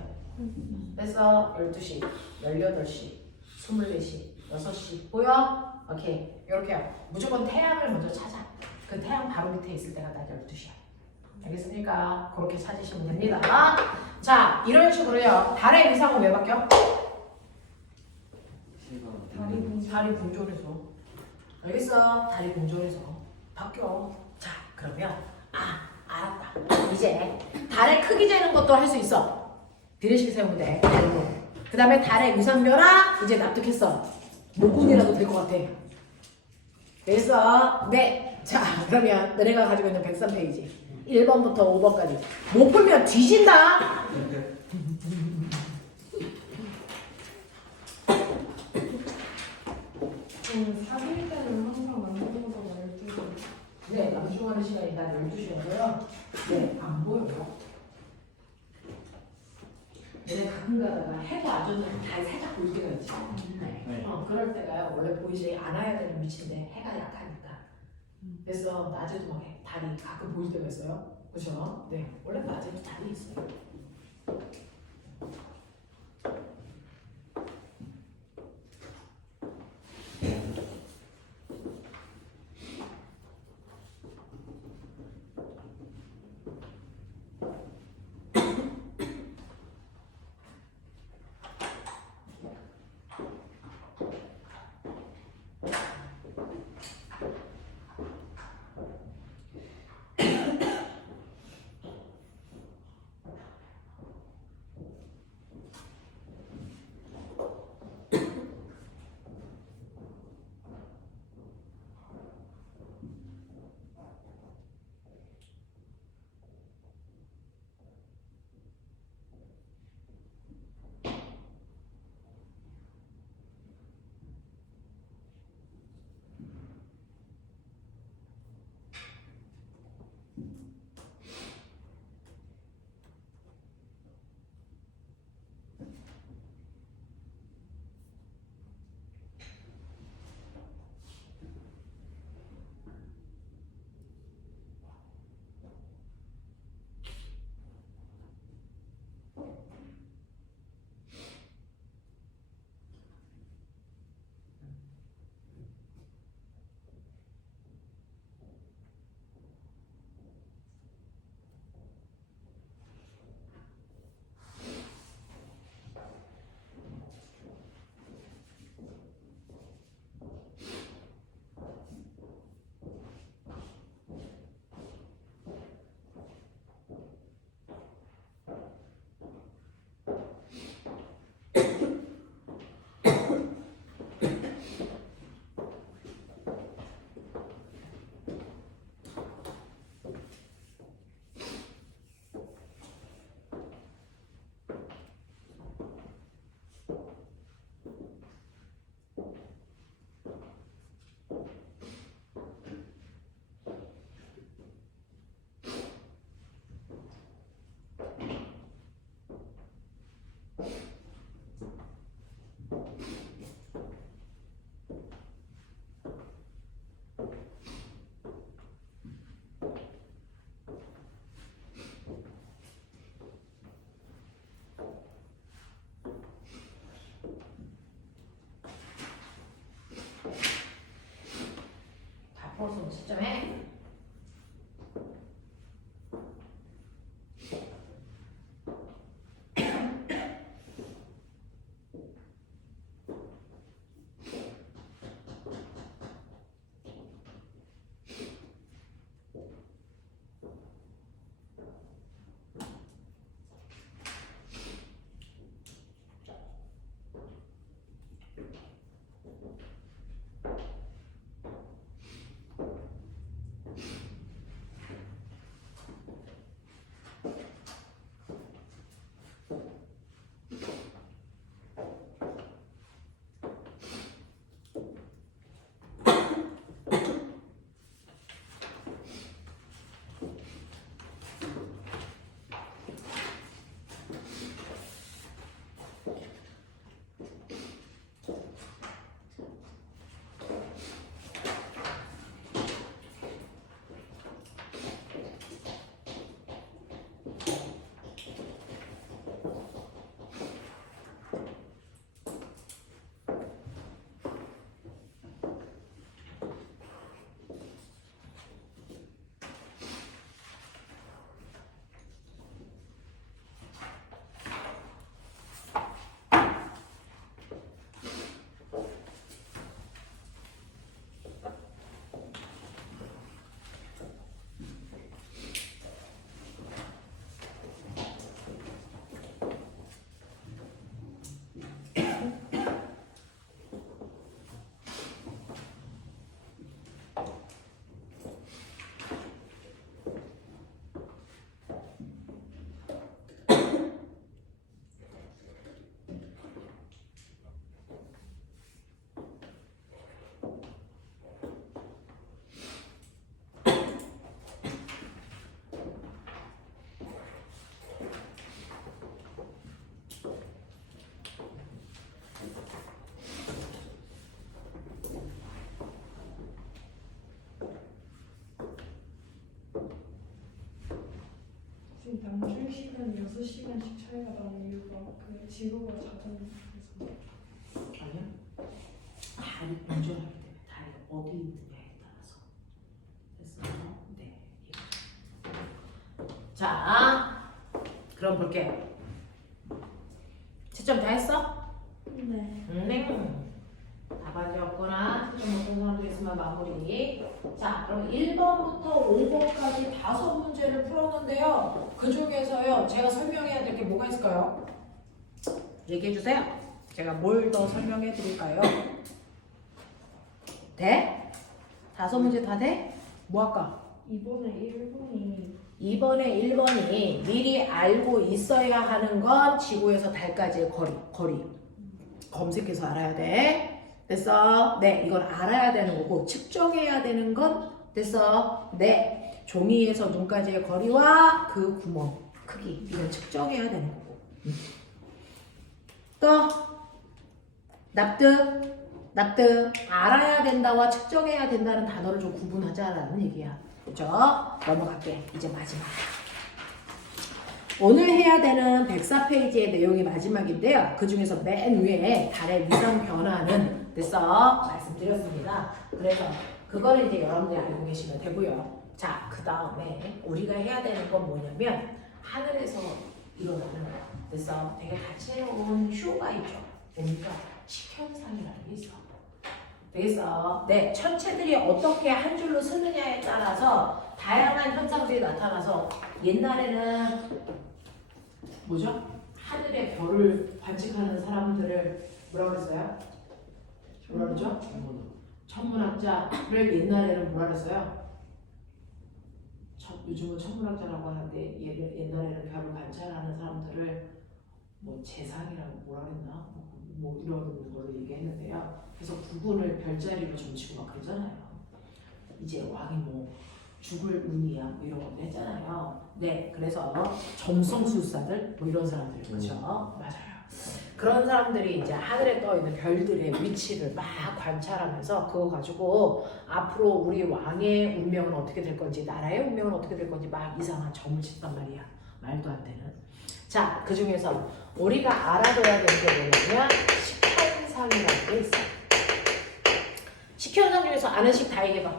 됐어? 12시, 18시, 24시, 6시. 보여? 오케이. 요렇게요. 무조건 태양을 먼저 찾아. 그 태양 바로 밑에 있을 때가 낮 12시야. 알겠습니까? 그렇게 찾으시면 됩니다. 자, 이런 식으로요. 달의 위상은 왜 바뀌어? 시간. 다리 분 달이 공전해서. 알겠어? 달이 공전해서. 바뀌어. 자, 그러면 알았다. 이제 달의 크기 재는 것도 할 수 있어. 비례식 세우면 돼. 달도. 그 다음에 달의 유상변화 이제 납득했어. 모군이라도 될 것 같아. 됐어. 네. 자, 그러면 너네가 가지고 있는 103페이지 1번부터 5번까지 못 풀면 뒤진다. 사귈 때는 항상 남자보다 12시. 네, 남중하는 시간이 난 12시였고요. 네, 안 보여요. 얘네 가끔 가다가 해도 안 졌는데 다 살짝 보일 때가 있지. 네. 네. 그럴 때가 원래 보이지 않아야 되는 위치인데 해가 약하니까. 그래서 낮에도 막 달이 가끔 보일 때가 있어요. 그렇죠? 네, 원래 낮에도 달이 있어요. 벌써 시점에 시간 6시간씩 차이가 나는 이유가 그 지구가 자전거에서 아니야? 달이 운전하기 때문에 달이 어디 있느냐에 따라서. 됐어? 네. 자, 그럼 볼게. 채점 다 했어? 네. 네. 답안이었구나. 채점 못한 사람도 있으면 마무리. 자, 그럼 1번부터 5번까지 5문제를 풀었는데요. 그 중에서요, 제가 설명해야 될 게 뭐가 있을까요? 얘기해 주세요. 제가 뭘 더 설명해 드릴까요? 돼? 5문제 다 돼? 뭐 할까? 이번에 1번이 2번에 1번이 미리 알고 있어야 하는 건 지구에서 달까지의 거리. 검색해서 알아야 돼. 됐어? 네, 이건 알아야 되는 거고 측정해야 되는 건 됐어? 네, 종이에서 눈까지의 거리와 그 구멍 크기 이건 측정해야 되는 거고. 또 납득 알아야 된다와 측정해야 된다는 단어를 좀 구분하자라는 얘기야. 그죠? 넘어갈게. 이제 마지막. 오늘 해야 되는 104페이지의 내용이 마지막인데요. 그 중에서 맨 위에 달의 위상 변화는 됐어? 말씀드렸습니다. 그래서 그거를 이제 여러분들이 알고 계시면 되고요. 자, 그 다음에 우리가 해야 되는 건 뭐냐면 하늘에서 일어나는 거. 됐어? 되게 다채로운 쇼가 있죠. 뭡니까? 식현상이라는 게 있어. 되겠어? 네, 천체들이 어떻게 한 줄로 서느냐에 따라서 다양한 현상들이 나타나서 옛날에는 뭐죠? 하늘의 별을 관측하는 사람들을 뭐라고 했어요? 뭐라 그러죠? 천문학자를 옛날에는 뭐라 그랬어요? 요즘은 천문학자라고 하는데 옛날에는 별을 관찰하는 사람들을 뭐 재상이라고 뭐라 그랬나? 뭐 이런 걸로 얘기했는데요. 그래서 구분을 별자리로 점치고 막 그러잖아요. 이제 왕이 뭐 죽을 운이야 뭐 이런 것도 했잖아요. 네, 그래서 점성술사들 뭐 이런 사람들 그렇죠. 맞아요. 그런 사람들이 이제 하늘에 떠 있는 별들의 위치를 막 관찰하면서 그거 가지고 앞으로 우리 왕의 운명은 어떻게 될 건지 나라의 운명은 어떻게 될 건지 막 이상한 점을 짓단 말이야. 말도 안 되는. 자, 그 중에서 우리가 알아둬야 될 게 뭐냐면 식현상이라는 게 있어. 식현상 중에서 아는 식 다 얘기해봐.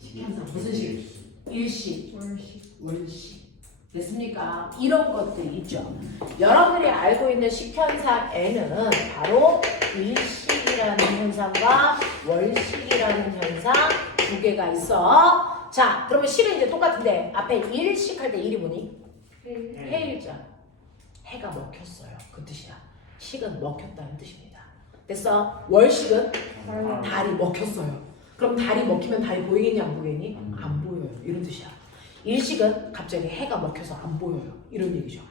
식현상 무슨 식? 일식, 월식. 됐습니까? 이런 것들이 있죠. 여러분이 알고 있는 식현상에는 바로 일식이라는 현상과 월식이라는 현상 두 개가 있어. 자, 그러면 식은 이제 똑같은데 앞에 일식 할 때 일이 뭐니? 해일자. 해가 먹혔어요. 그 뜻이야. 식은 먹혔다는 뜻입니다. 됐어? 월식은 달이 먹혔어요. 그럼 달이 먹히면 달이 보이겠니 안 보이겠니? 안 보여요. 이런 뜻이야. 일식은 갑자기 해가 먹혀서 안 보여요. 이런 얘기죠.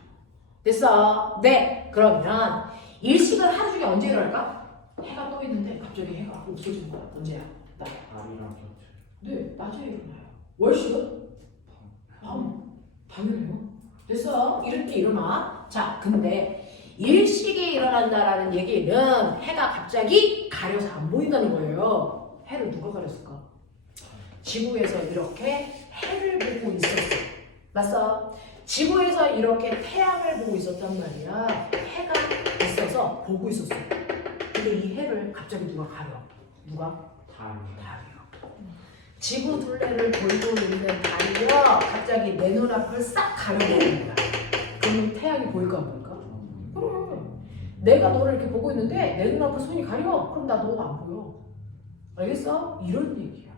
됐어? 네. 그러면 일식은 하루 중에 언제 일어날까? 해가 떠 있는데 갑자기 해가 없어지는 거야. 언제야? 밤이랑 겹쳐. 네. 낮에 일어나요. 월식은? 당연해요. 됐어? 이렇게 일어나. 자, 근데 일식이 일어난다라는 얘기는 해가 갑자기 가려서 안 보인다는 거예요. 해를 누가 가렸을까? 지구에서 이렇게 해를 보고 있었어. 맞어? 지구에서 이렇게 태양을 보고 있었단 말이야. 해가 있어서 보고 있었어. 근데 이 해를 갑자기 누가 가려? 누가? 달이요. 지구 둘레를 돌고 있는 달이요. 갑자기 내 눈앞을 싹 가려버립니다. 그러면 태양이 보일까 안 보일까? 그럼 내가 너를 이렇게 보고 있는데 내 눈앞을 손이 가려. 그럼 나 너가 안 보여. 알겠어? 이런 얘기야.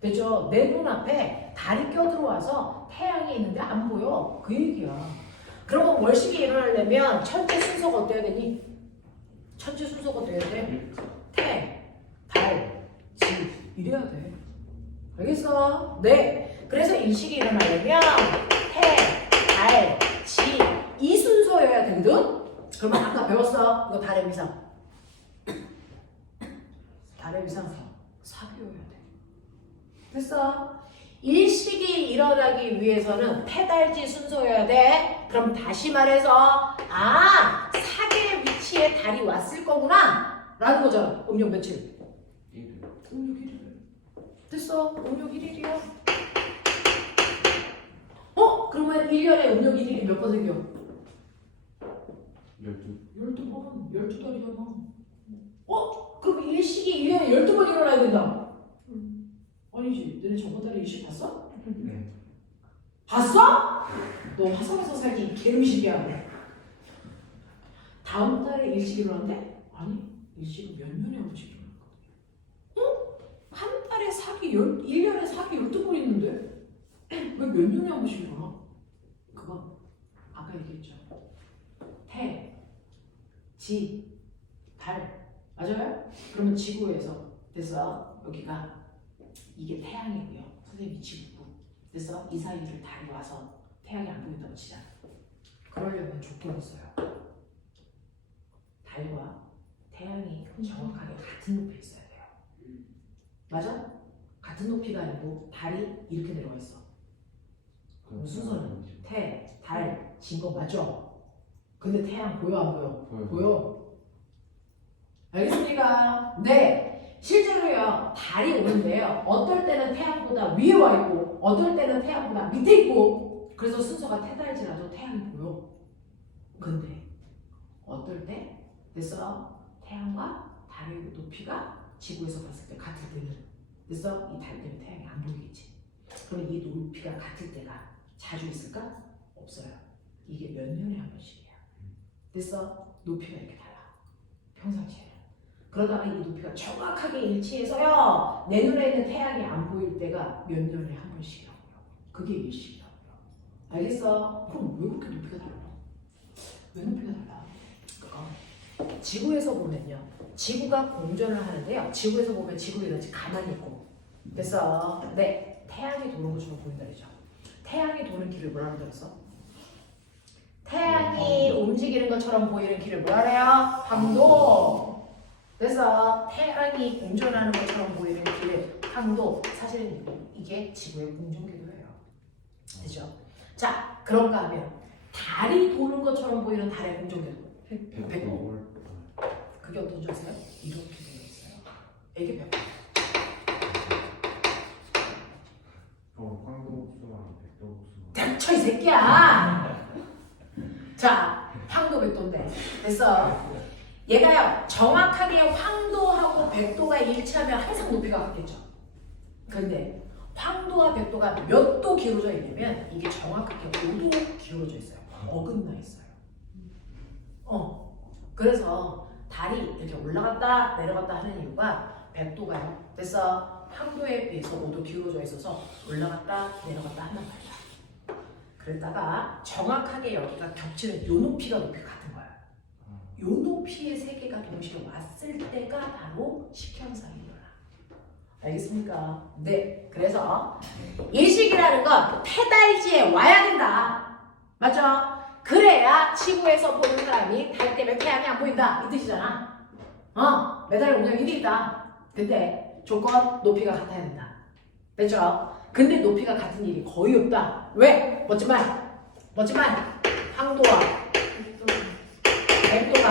되죠? 내 눈앞에 달이 껴들어와서 태양이 있는데 안 보여. 그 얘기야. 그러면 월식이 일어나려면 천체 순서가 어때야 되니? 천체 순서가 어때야 돼? 태, 달, 지 이래야 돼. 알겠어? 네. 그래서 일식이 일어나려면 태, 달, 지 이 순서여야 되거든? 그러면 아까 배웠어. 이거 달의 위상. 달의 위상 사비여야 돼. 됐어? 일식이 일어나기 위해서는 태달지 순서여야 돼. 그럼 다시 말해서 사계 위치에 달이 왔을 거구나 라는 거잖아. 음력 며칠? 음력 1일. 됐어? 음력 1일이야. 그러면 1년에 음력 일일이 몇 번 생겨? 12. 12달이잖아. 그럼 일식이 1년에 12번 일어나야 된다. 아니지. 너네 저번 달에 일식 봤어? 네. 봤어? 너 화성에서 살기 개음식이야. 다음 달에 일식 일어난대? 아니, 일식은 몇 년에 한 번씩 일어나거든. 한 달에 사기 1년에 사기 12번 있는데? 왜 몇 년에 한 번씩 일어나? 그거 아까 얘기했죠. 태, 지, 달. 맞아요? 그러면 지구에서 됐어. 여기가 이게 태양이고요. 선생님이 지구고. 됐어? 이 사이를 달이 와서 태양이 안 보인다고 치자. 그러려면 조건이 있어요. 달과 태양이 정확하게 같은 높이에 있어야 돼요. 맞아? 같은 높이가 아니고 달이 이렇게 내려와 있어. 그럼 순서는 태, 달, 진 거 맞죠? 근데 태양 보여 안 보여? 보여. 알겠습니까? 네. 실제로요, 달이 오는데요. 어떨 때는 태양보다 위에 와 있고, 어떨 때는 태양보다 밑에 있고, 그래서 순서가 태달지라도 태양이 보여. 근데 어떨 때 됐어? 태양과 달의 높이가 지구에서 봤을 때 같을 때는 됐어? 이 달 때문에 태양이 안 보이겠지. 그럼 이 높이가 같을 때가 자주 있을까? 없어요. 이게 몇 년에 한 번씩이야. 됐어? 높이가 이렇게 달라. 평상시에는. 그러다가 이 높이가 정확하게 일치해서요. 내 눈에 있는 태양이 안 보일 때가 몇 년에 한 번씩이라고요. 그게 일식이라고요. 알겠어? 그럼 왜 그렇게 높이가 달라? 왜 높이가 달라? 그거 지구에서 보면요. 지구가 공전을 하는데요. 지구에서 보면 지구가 이렇게 가만히 있고. 됐어? 네. 태양이 도는 것처럼 보인다 그러죠. 태양이 도는 길을 뭐라 그랬어? 태양이 움직이는 것처럼 보이는 길을 뭐라 그래요? 황도. 그래서 태양이 공전하는 것처럼 보이는 길을 황도. 사실 이게 지구의 공전궤도예요. 되죠? 자, 그런가 하면 달이 도는 것처럼 보이는 달의 공전궤도. 백도. 그게 어떤 줄 아세요? 이렇게 되어 있어요. 이게 백도. 황도국수랑 백도국수. 닥쳐 이 새끼야. 자, 황도 백도인데 됐어. 얘가요 정확하게 황도하고 백도가 일치하면 항상 높이가 같겠죠. 근데 황도와 백도가 몇 도 기울어져 있냐면 이게 정확하게 5도 기울어져 있어요. 어긋나 있어요. 그래서 달이 이렇게 올라갔다 내려갔다 하는 이유가 백도가요. 됐어. 황도에 비해서 5도 기울어져 있어서 올라갔다 내려갔다 한단 말이야. 그랬다가 정확하게 여기가 겹치는 요 높이가 같은 거야. 요 높이의 세 개가 동시에 왔을 때가 바로 식현상이 일어나. 알겠습니까? 네. 그래서 일식이라는 건 태달지에 와야 된다. 맞죠? 그래야 지구에서 보는 사람이 달 때문에 태양이 안 보인다. 이 뜻이잖아. 매달 운영 1위다. 근데 조건 높이가 같아야 된다. 됐죠? 근데 높이가 같은 일이 거의 없다. 왜? 멋지만 황도와 백도가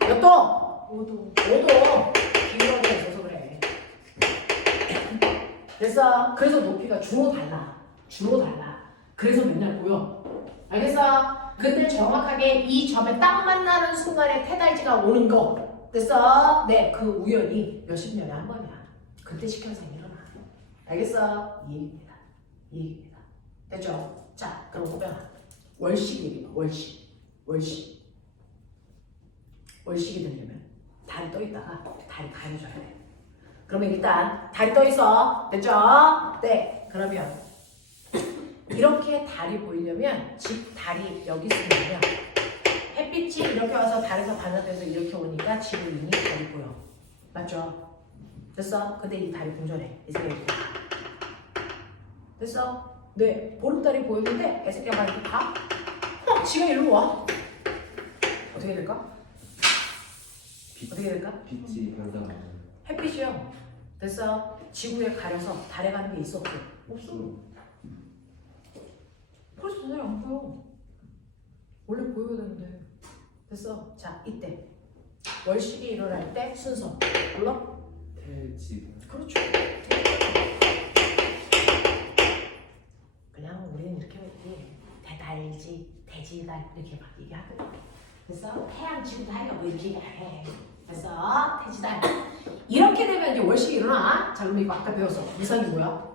몇 도? 5도. 5도 기울어져 있어서 그래. 됐어? 그래서 높이가 주로 달라. 그래서 맨날 보여. 알겠어? 근데 정확하게 이 점에 딱 만나는 순간에 태달지가 오는 거. 됐어? 네, 그 우연이 몇십 년에 한 번이야. 그때 식현상이 일어나. 알겠어? 이 얘기입니다. 됐죠? 자, 그럼 보면 월식 얘기봐. 월식이 되려면 달이 떠 있다가 달이 가려져야 돼. 그러면 일단 달이 떠 있어. 됐죠? 네. 그러면 이렇게 달이 보이려면 집 달이 여기 있으면 햇빛이 이렇게 와서 달에서 반사돼서 이렇게 오니까 지구인이 달이 보여. 맞죠? 됐어? 근데 이 달이 공전해. 애새끼가 됐어? 네. 보름달이 보였는데 애새끼가 막 이렇게 가? 지가 일로 와. 어떻게 될까? 어떻게 될까? 빛이 반사가. 햇빛이요. 됐어? 지구에 가려서 달에 가는 게 있어 없어? 없어. 벌써 달이 안 보여. 원래 보여야 되는데. 됐어? 자, 이때 월식이 일어날 때 순서 몰라? 태지. 그렇죠. 그냥 우리는 이렇게 했지. 달지, 대지간 이렇게 막 얘기하거든. 그래서 태양, 지구, 달력 뭐 이렇게 얘기해. 그래서 대지단 이렇게 되면 이제 월식이 일어나. 자, 그럼 이거 아까 배웠어. 위상이 뭐야?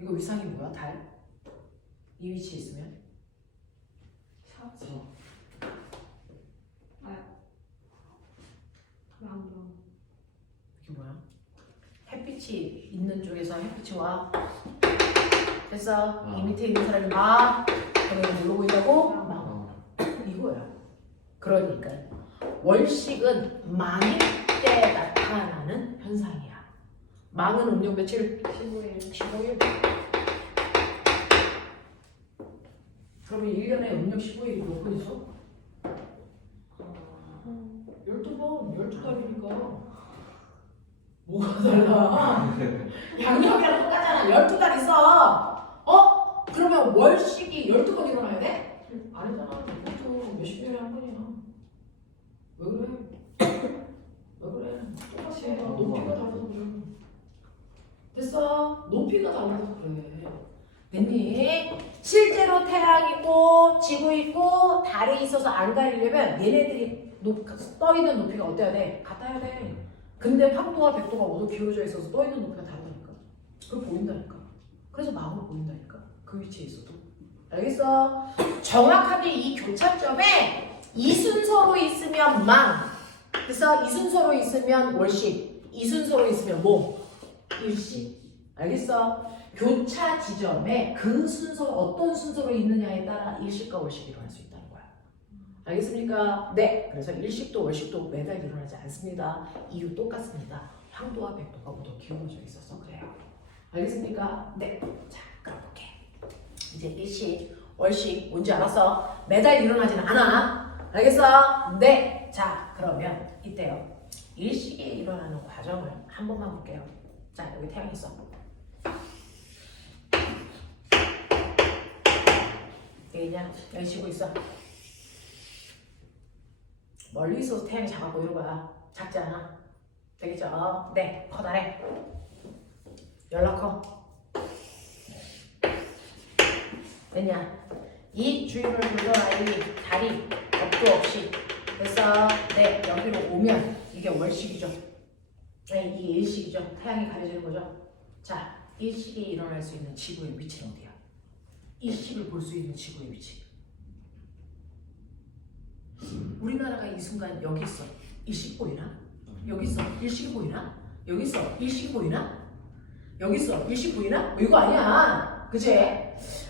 이거 위상이 뭐야? 달? 이 위치에 있으면? 사지. 람람. 이게 뭐야? 햇빛이 있는 쪽에서 햇빛이 와. 됐어. 이 밑에 있는 사람이 막 그러면 누르고 있다고? 막 이거야. 그러니까 월식은 망일 때 나타나는 현상이야. 망은 음력 며칠? 15일. 15일. 그러면 1년에 음력 15일이 몇 번 있어? 12번, 12달이니까 뭐가 달라? 양력이랑 똑같잖아. 12달 있어. 그러면 월식이 12번 일어나야 돼? 아니잖아. 이것도 몇십 년에 한 번이야. 왜 그래? 왜 그래? 똑같이 해. 높이가 달라서 그래. 됐어. 높이가 달라서 그래. 됐니? 실제로 태양이고 지구 있고 달이 있어서 안 가리려면 얘네들이 떠있는 높이가 어때야 돼? 같아야 돼. 근데 황도와 백도가 모두 기울어져 있어서 떠있는 높이가 다르다니까. 그걸 보인다니까. 그래서 마음으로 보인다니까. 그 위치에 있어도. 알겠어? 정확하게 이 교차점에 이 순서로 있으면 망. 그래서 이 순서로 있으면 월식. 이 순서로 있으면 뭐? 일식. 알겠어? 교차 지점에 그 순서가 어떤 순서로 있느냐에 따라 일식과 월식이 일어날 수 있다는 거야. 알겠습니까? 네. 그래서 일식도 월식도 매달 일어나지 않습니다. 이유 똑같습니다. 황도와 백도가 모두 기울어져 있어서 그래요. 알겠습니까? 네. 자, 그럼 볼게. 이제 일식, 월식 뭔지 알았어? 매달 일어나진 않아. 알겠어? 네. 자, 그러면 이때요. 일식이 일어나는 과정을 한 번만 볼게요. 자, 여기 태양이 있어. 여기냐? 여기 지구 있어. 멀리 있어서 태양이 작아 보이는 거야. 작지 않아? 되겠죠? 네, 커다래. 연락 커. 됐냐? 이 주위를 돌려라. 이 달이 겁도 없이. 됐어? 네, 여기로 오면 이게 월식이죠. 네, 이게 일식이죠. 태양이 가려지는 거죠. 자, 일식이 일어날 수 있는 지구의 위치는 어디야? 일식을 볼 수 있는 지구의 위치. 우리나라가 이 순간 여기 있어. 일식 보이나? 여기 있어. 일식이 보이나? 여기 있어. 일식이 보이나? 여기 있어. 일식 보이나? 이거 아니야. 그치?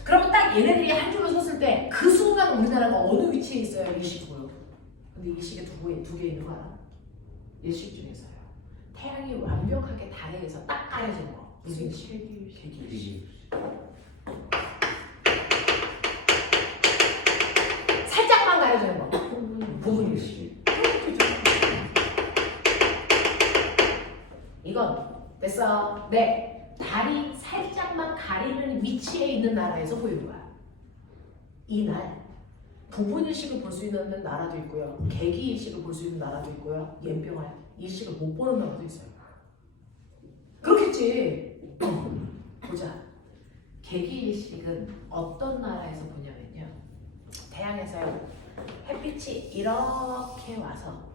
그러면 딱 얘네들이 한 줄로 섰을 때 그 순간 우리나라가 어느 위치에 있어야 일식이 보여? 근데 일식에 두 개 있는 거야. 일식 중에서요. 태양이 완벽하게 달에 의해서 딱 가려진 거. 무슨 일식? 대기일식. 살짝만 가려지는 거. 부분일식. 이건 됐어. 네. 달이 살짝만 가리는 위치에 있는 나라에서 보이는 거야. 이날 부분일식을 볼 수 있는 나라도 있고요. 개기일식을 볼 수 있는 나라도 있고요. 연병할 일식을 못 보는 나라도 있어요. 그렇겠지. 보자. 개기일식은 어떤 나라에서 보냐면요. 태양에서요. 햇빛이 이렇게 와서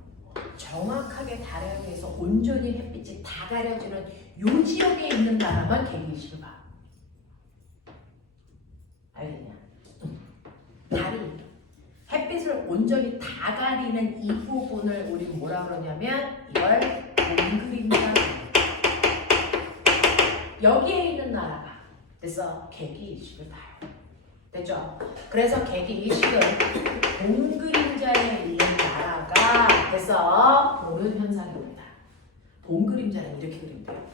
정확하게 달에 의해서 온전히 햇빛이 다 가려지는 요 지역에 있는 나라만 개기일식을 봐. 알겠냐? 달이 햇빛을 온전히 다 가리는 이 부분을 우리 뭐라 그러냐면 이걸 봄그림자. 여기에 있는 나라가 됐어. 개기일식을 봐요. 됐죠? 그래서 개기일식은 봄그림자에 있는 나라가 됐어. 보는 현상입니다. 봄그림자는 이렇게 그리면 돼요.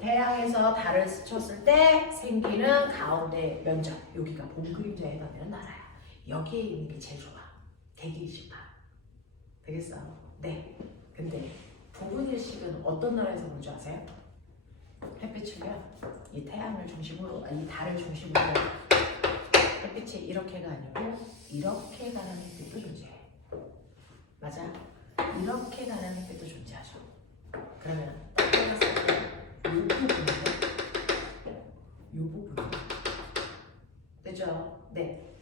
태양에서 달을 스쳤을 때 생기는 가운데 면적, 여기가 봄그림자에 해당되는 나라야. 여기에 있는 게 제일 좋아. 개기일식 봐. 되겠어? 네. 근데 부분일식은 어떤 나라에서 볼 줄 아세요? 햇빛을요. 이 태양을 중심으로, 이 달을 중심으로 햇빛이 이렇게가 아니고 이렇게 가는 햇빛도 존재해. 맞아? 이렇게 가는 햇빛도 존재하죠. 그러면 딱 잘랐을 때 이 부분이요. 이 부분. 되죠? 네.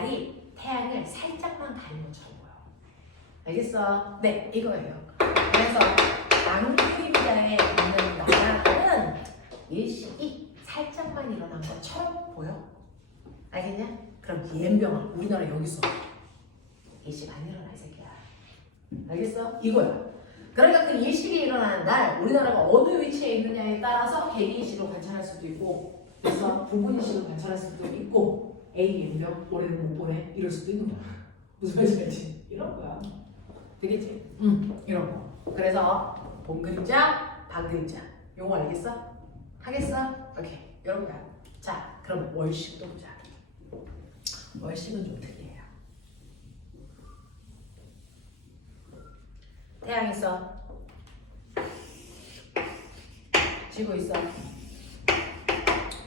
달이 태양을 살짝만 가린 것처럼 보여. 알겠어? 네, 이거예요. 그래서 낭그림자에 있는 나라는 일식이 살짝만 일어난 것처럼 보여. 알겠냐? 그럼 옌병아, 우리나라 여기서 일식 안 일어나 이 새끼야. 알겠어? 이거야. 그러니까 그 일식이 일어나는 날 우리나라가 어느 위치에 있느냐에 따라서 개기일식을 관찰할 수도 있고, 그래서 부분일식을 관찰할 수도 있고, A 옌병 올해는 못 보내 이럴 수도 있는 거야. 무슨 말인지 알지? 이런 거야. 되겠지? 이런 거. 그래서 봄그림자, 밤그림자. 용어 알겠어? 하겠어? 오케이. 이런 거야. 자, 그럼 월식도 보자. 월식은 좀 특이해요. 태양 있어. 지구 있어.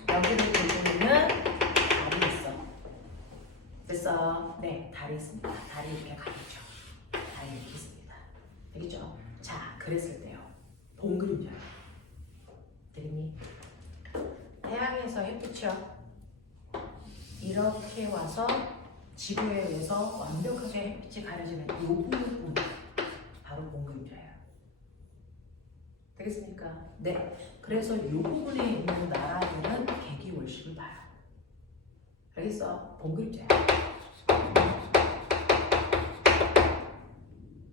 여기를 보면은 달이 있어. 됐어? 네, 달이 있습니다. 달이 이렇게 가리죠. 달이 이렇게 있습니다. 되겠죠? 자, 그랬을 때요. 봄 그림자. 되겠니? 태양에서 햇빛이요. 이렇게 와서 지구에 의해서 완벽하게 햇빛이 가려지는 이 부분 바로 봄 그림자예요. 되겠습니까? 네. 그래서 이 부분에 있는 나라들은 개기월식을 봐요. 알겠어? 봄 그림자야.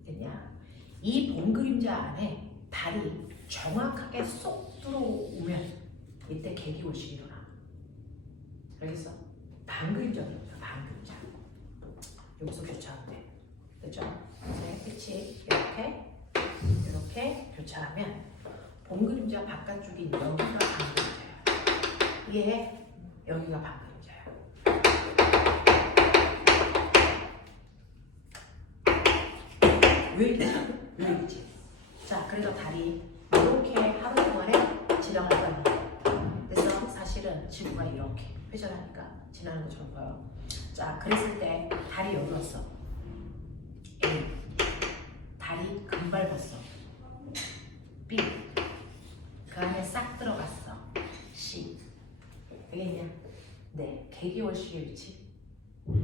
됐냐? 이 봄 그림자 안에 달이 정확하게 쏙 들어오면 이때 개기월식이 일어나. 알겠어? 반 그림자 그림자, 반 그림자. 여기서 교차하는데, 됐죠? 이제 햇빛이 이렇게 교차하면 봄 그림자 바깥쪽인 여기가 반 그림자야. 이해해? 여기가 반 그림자야. 왜 있지? 자, 그래서 달이 이렇게 하루 동안에 지나갈 거야. 그래서 사실은 지구가 이렇게 회전하니까 지나는 것처럼 보여. 자, 그랬을 때 달이 여기 왔어. A. 달이 금발 벗어. B. 그 안에 싹 들어갔어. C. 되겠냐? 네. 개기월식의 위치.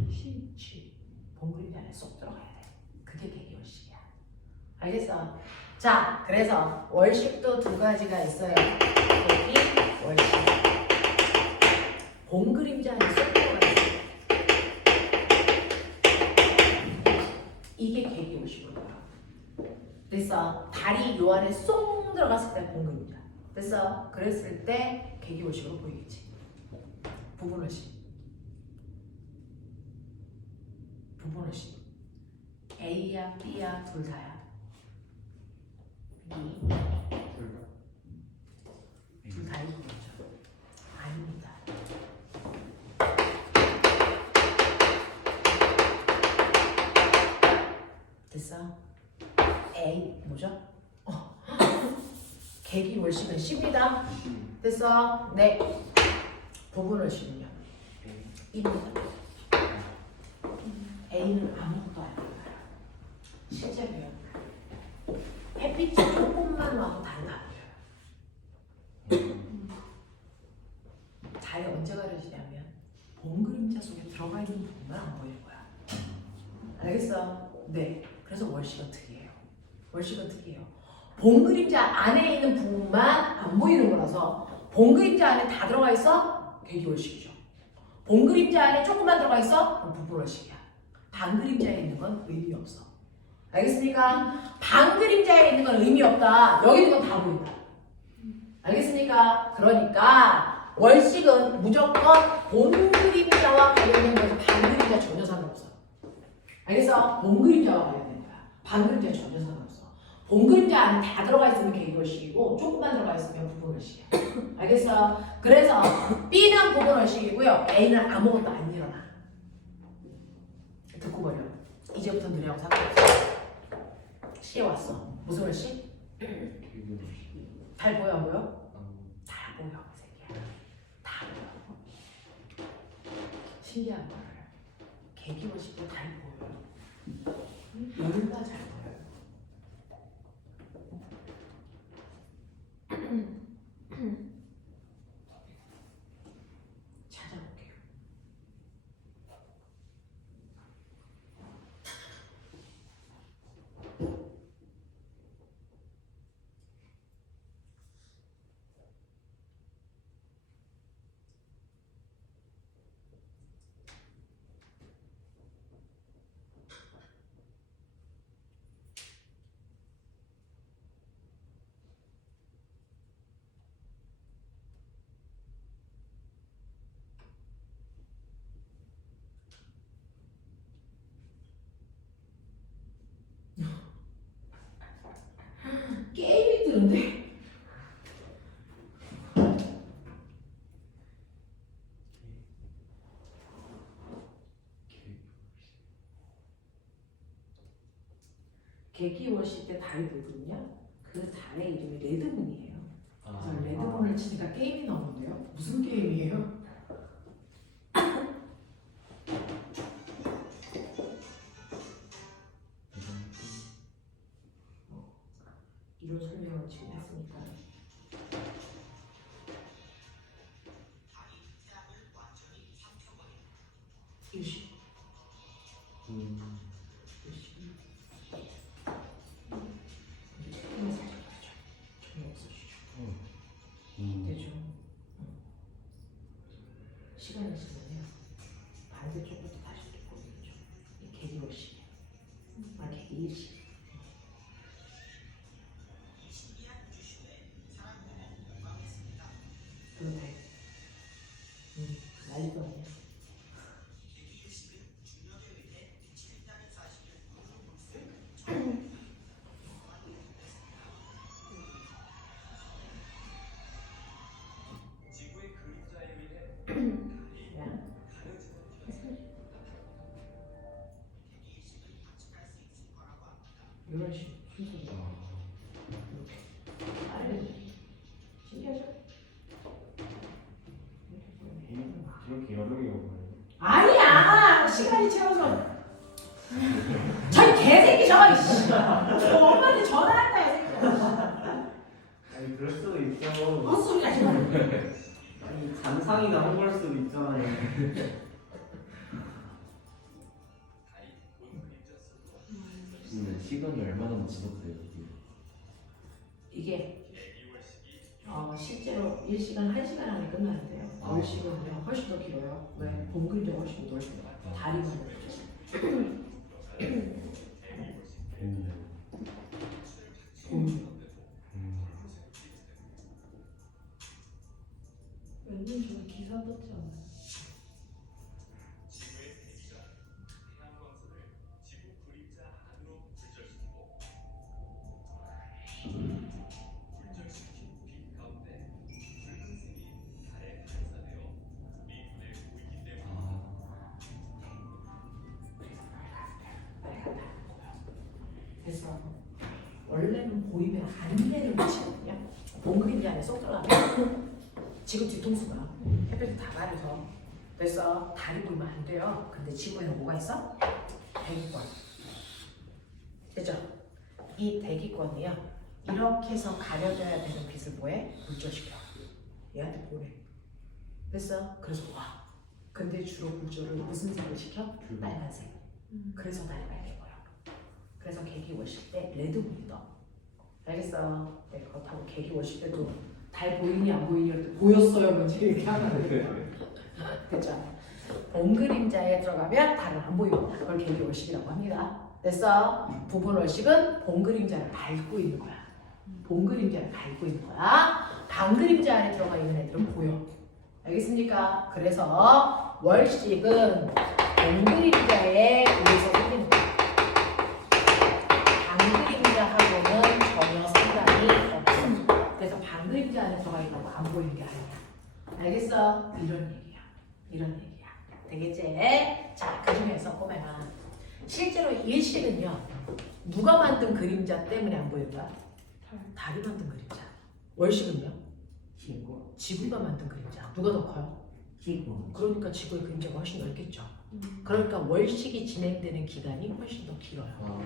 C. 봄 그림자 안에 쏙 들어가야 돼. 그게 개기월식이야. 알겠어? 자, 그래서 월식도 두 가지가 있어요. 개기, 월식. 봄 그림자 안에 쏙 들어가 있어. 이게 개기월식으로 보여. 됐어? 달이 요 안에 쏙 들어갔을 때 봄 그림자. 됐어? 그랬을 때 개기월식으로 보이겠지. 부분월식. 부분월식. A야, B야, 둘 다야. B. 둘 다 이거죠. 아닙니다. 됐어? A 뭐죠? 개기월식은 C입니다. 됐어? 네. 부분월식은요? B입니다. A는 아무것도 안 해요. 실제로요. 햇빛이 조금만 와도 달이 다 보여요. 달이 언제 가려지냐면 봄 그림자 속에 들어가 있는 부분만 안 보이는 거야. 알겠어? 네. 그래서 월식은 특이해요. 월식은 특이해요. 봄 그림자 안에 있는 부분만 안 보이는 거라서 봄 그림자 안에 다 들어가 있어? 개기월식이죠. 봄 그림자 안에 조금만 들어가 있어? 그럼 부분월식이야. 반 그림자에 있는 건 의미 없어. 알겠습니까? 반 그림자에 있는 건 의미 없다. 여기 있는 건 다 보인다. 알겠습니까? 그러니까 월식은 무조건 봄 그림자와 관련된 거지 반 그림자 전혀 상관없어. 알겠어? 봄 그림자와 관련된 거야. 반 그림자 전혀 상관없어. 봄 그림자 안에 다 들어가 있으면 개기월식이고 조금만 들어가 있으면 부분월식이야. 알겠어? 그래서 B는 부분월식이고요. A는 아무것도 안 일어나. 듣고 버려. 이제부터 너네하고 상관없어. C에 왔어. 무슨 월식? 달 보여 안 보여? 다 보여. 이 새끼야. 다 보여. 신기한 거예요. 개기월식도 달 보여요. 얼마나 잘 보여요. 찾아볼게요. 쓰는데? 개기월시 때 달이 보거든요. 그 달의 이름이 레드문이에요. 그래서 레드문을 치니까 게임이 나오는데요. 무슨 게임이에요? 이런 설명을 지금 했으니까. 일시. 일시. 이제 조금만 살짝 가죠. 전혀 없어지죠. 되죠. 시간이 지나면 반대쪽부터 다시 또 보이죠. 이 개기월시. 아 개기일시. 그렇대. 난리도 아니야. 야. 이런 식으로 순서대로. 이렇게. 신기하죠? 이렇게 여러 개가 보여요. 아니야! 시간이 채워서. 저희 개새끼 저거, 이씨. 저 엄마한테 전화한다, 이 새끼야. 아니 그럴 수도 있죠. 헛소리 하지 마. 아니 잔상이 나온 걸 수도 있잖아요. 시간이 얼마나 지속돼요? 이게 실제로 1시간, 1시간 안에 끝나는데요. 월식은요 훨씬 더 길어요. 왜? 봉근이 훨씬 더 길어요. 다리만 그렇죠. 몇 년 전에 기사 떴지 않아요? 그래서 원래는 보이면 안 되는 위치거든요. 봉그림자 안에 쏙 들어가면 지구 뒤통수가 햇볕이 다 가려서 그래서 달이 보이면 안 돼요. 근데 지구에는 뭐가 있어? 대기권. 그죠? 이 대기권이요. 이렇게 해서 가려져야 되는 빛을 뭐해? 굴절시켜. 얘한테 보내. 그래서 와. 근데 주로 굴절을 무슨 색을 시켜? 빨간색. 그래서 달이 빨개 보여. 그래서 개기월식 때 레드문이 떠. 알겠어? 네, 그렇다고 개기월식 때도 달 보이니 안 보이니 할 때 보였어요 먼저 이렇게 하면 돼요. 됐죠? 봉그림자에 들어가면 달은 안 보입니다. 그걸 개기월식이라고 합니다. 됐어? 부분월식은 봉그림자를 밟고 있는 거야. 봉그림자를 밟고 있는 거야. 방그림자 안에 들어가 있는 애들은 보여. 알겠습니까? 그래서 월식은 봉그림자에 의해서 생기는 거야. 방그림자하고는 전혀 상관이 없습니다. 그래서 방그림자 안에 들어가 있다고 안 보이는 게 아니야. 알겠어? 이런 얘기야. 이런 얘기야. 되겠지? 자, 그 중에서 꼬매가 실제로 일식은요. 누가 만든 그림자 때문에 안 보일 거야? 달이 만든 그림자. 월식은요? 지구가 만든 그림자. 누가 더 커요? 지구. 그러니까 지구의 그림자가 훨씬 넓겠죠. 그러니까 월식이 진행되는 기간이 훨씬 더 길어요.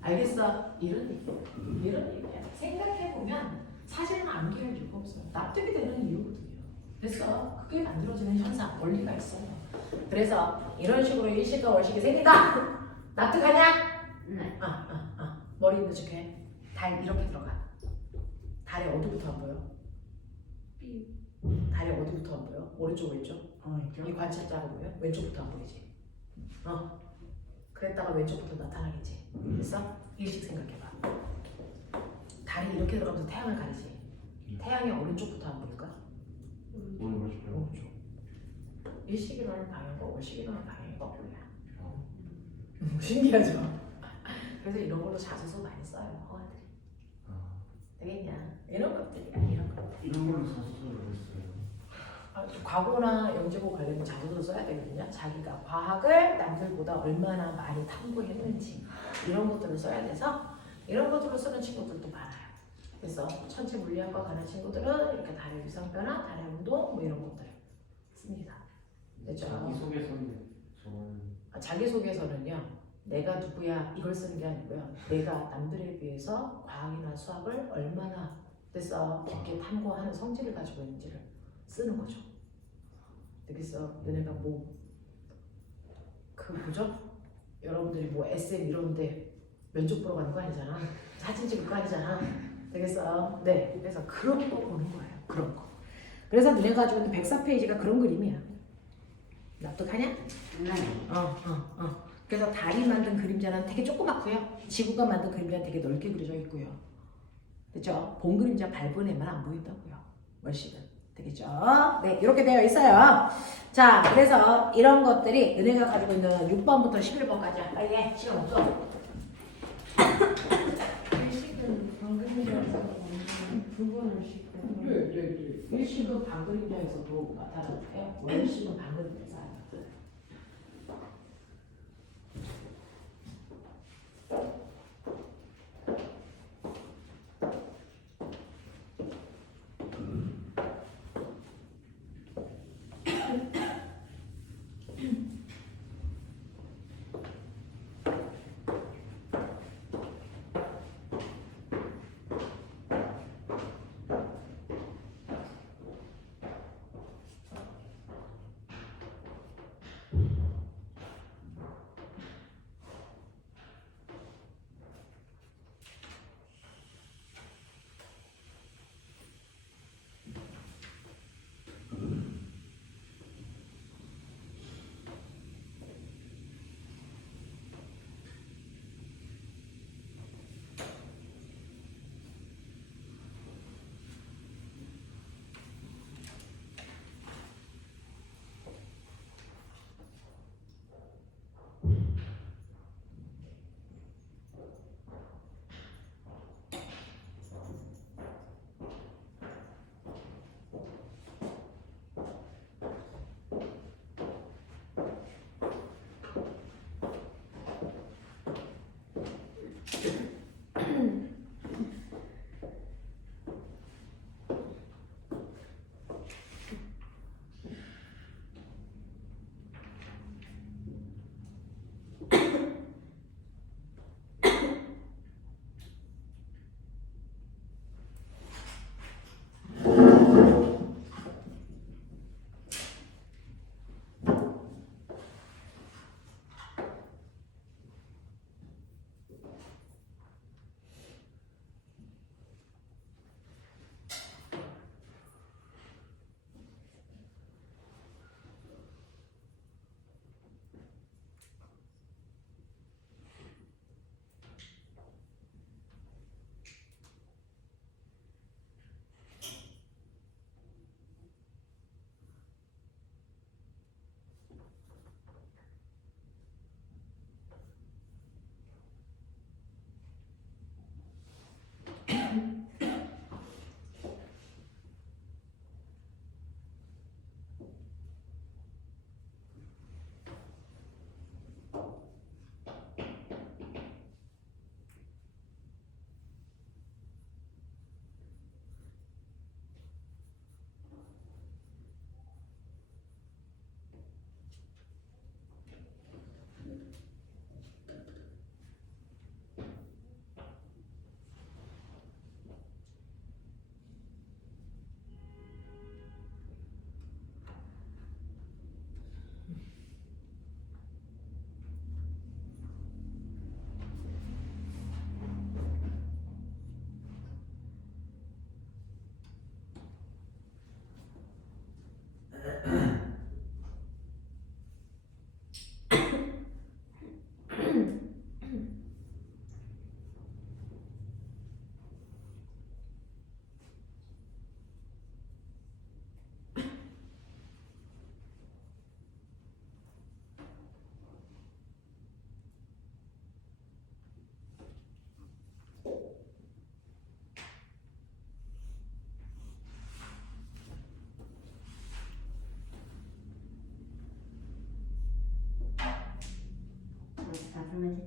알겠어? 이런 얘기야. 이런 얘기야. 생각해보면 사실은 암기할 이유가 없어요. 납득이 되는 이유거든요. 됐어? 그게 만들어지는 현상, 원리가 있어요. 그래서 이런 식으로 일식과 월식이 생긴다! 납득하냐? 네. 머리 있는 척해. 달 이렇게 들어가. 달이 어디부터 안 보여? B. 달이 어디부터 안 보여? 오른쪽 왼쪽? 이 관찰자가 보면 왼쪽부터 안 보이지. 그랬다가 왼쪽부터 나타나겠지. 됐어? 일식 생각해봐. 달이 이렇게 들어가면서 태양을 가리지. 태양이 오른쪽부터 안 보일까? 오른쪽. 일식이라는 방향과 월식이라는 방향이 거꾸로야. 신기하죠? 그래서 이런 걸로 자소서 많이 써요, 허가들이. 되겠냐? 이런 것들이야, 이런 것. 이런 걸로 자소서를 했어요. 과거나 영재고 관련된 자소서를 써야 되거든요. 자기가 과학을 남들보다 얼마나 많이 탐구했는지 이런 것들을 써야 돼서 이런 것들을 쓰는 친구들도 많아요. 그래서 천체 물리학과 가는 친구들은 이렇게 달의 위상 변화, 달의 운동 뭐 이런 것들 씁니다. 됐죠? 자기소개서는 저는 자기소개서는요. 내가 누구야 이걸 쓰는 게 아니고요. 내가 남들에 비해서 과학이나 수학을 얼마나 그래서 깊게 탐구하는 성질을 가지고 있는지를 쓰는 거죠. 그래서 너네가 뭐죠? 여러분들이 뭐 SM 이런데 면접 보러 가는 거 아니잖아. 사진 찍을 거 아니잖아. 되겠어? 네. 그래서 그런 거 보는 거예요. 그런 거. 그래서 너네가 가지고 있는 104페이지가 그런 그림이야. 납득하냐? 네. 그래서 달이 만든 그림자는 되게 조그맣고요. 지구가 만든 그림자는 되게 넓게 그려져 있고요. 됐죠? 본 그림자 밟은 애만 안 보인다고요. 월식은. 되겠죠? 네, 이렇게 되어 있어요. 자, 그래서 이런 것들이 은혜가 가지고 있는 6번부터 11번까지야. 빨리 해. 시간 없어. 일식은 방금이라서 부분을 싣고 네. 일식은 반그림자에서도 나타나는데요. 월식은 반그림자.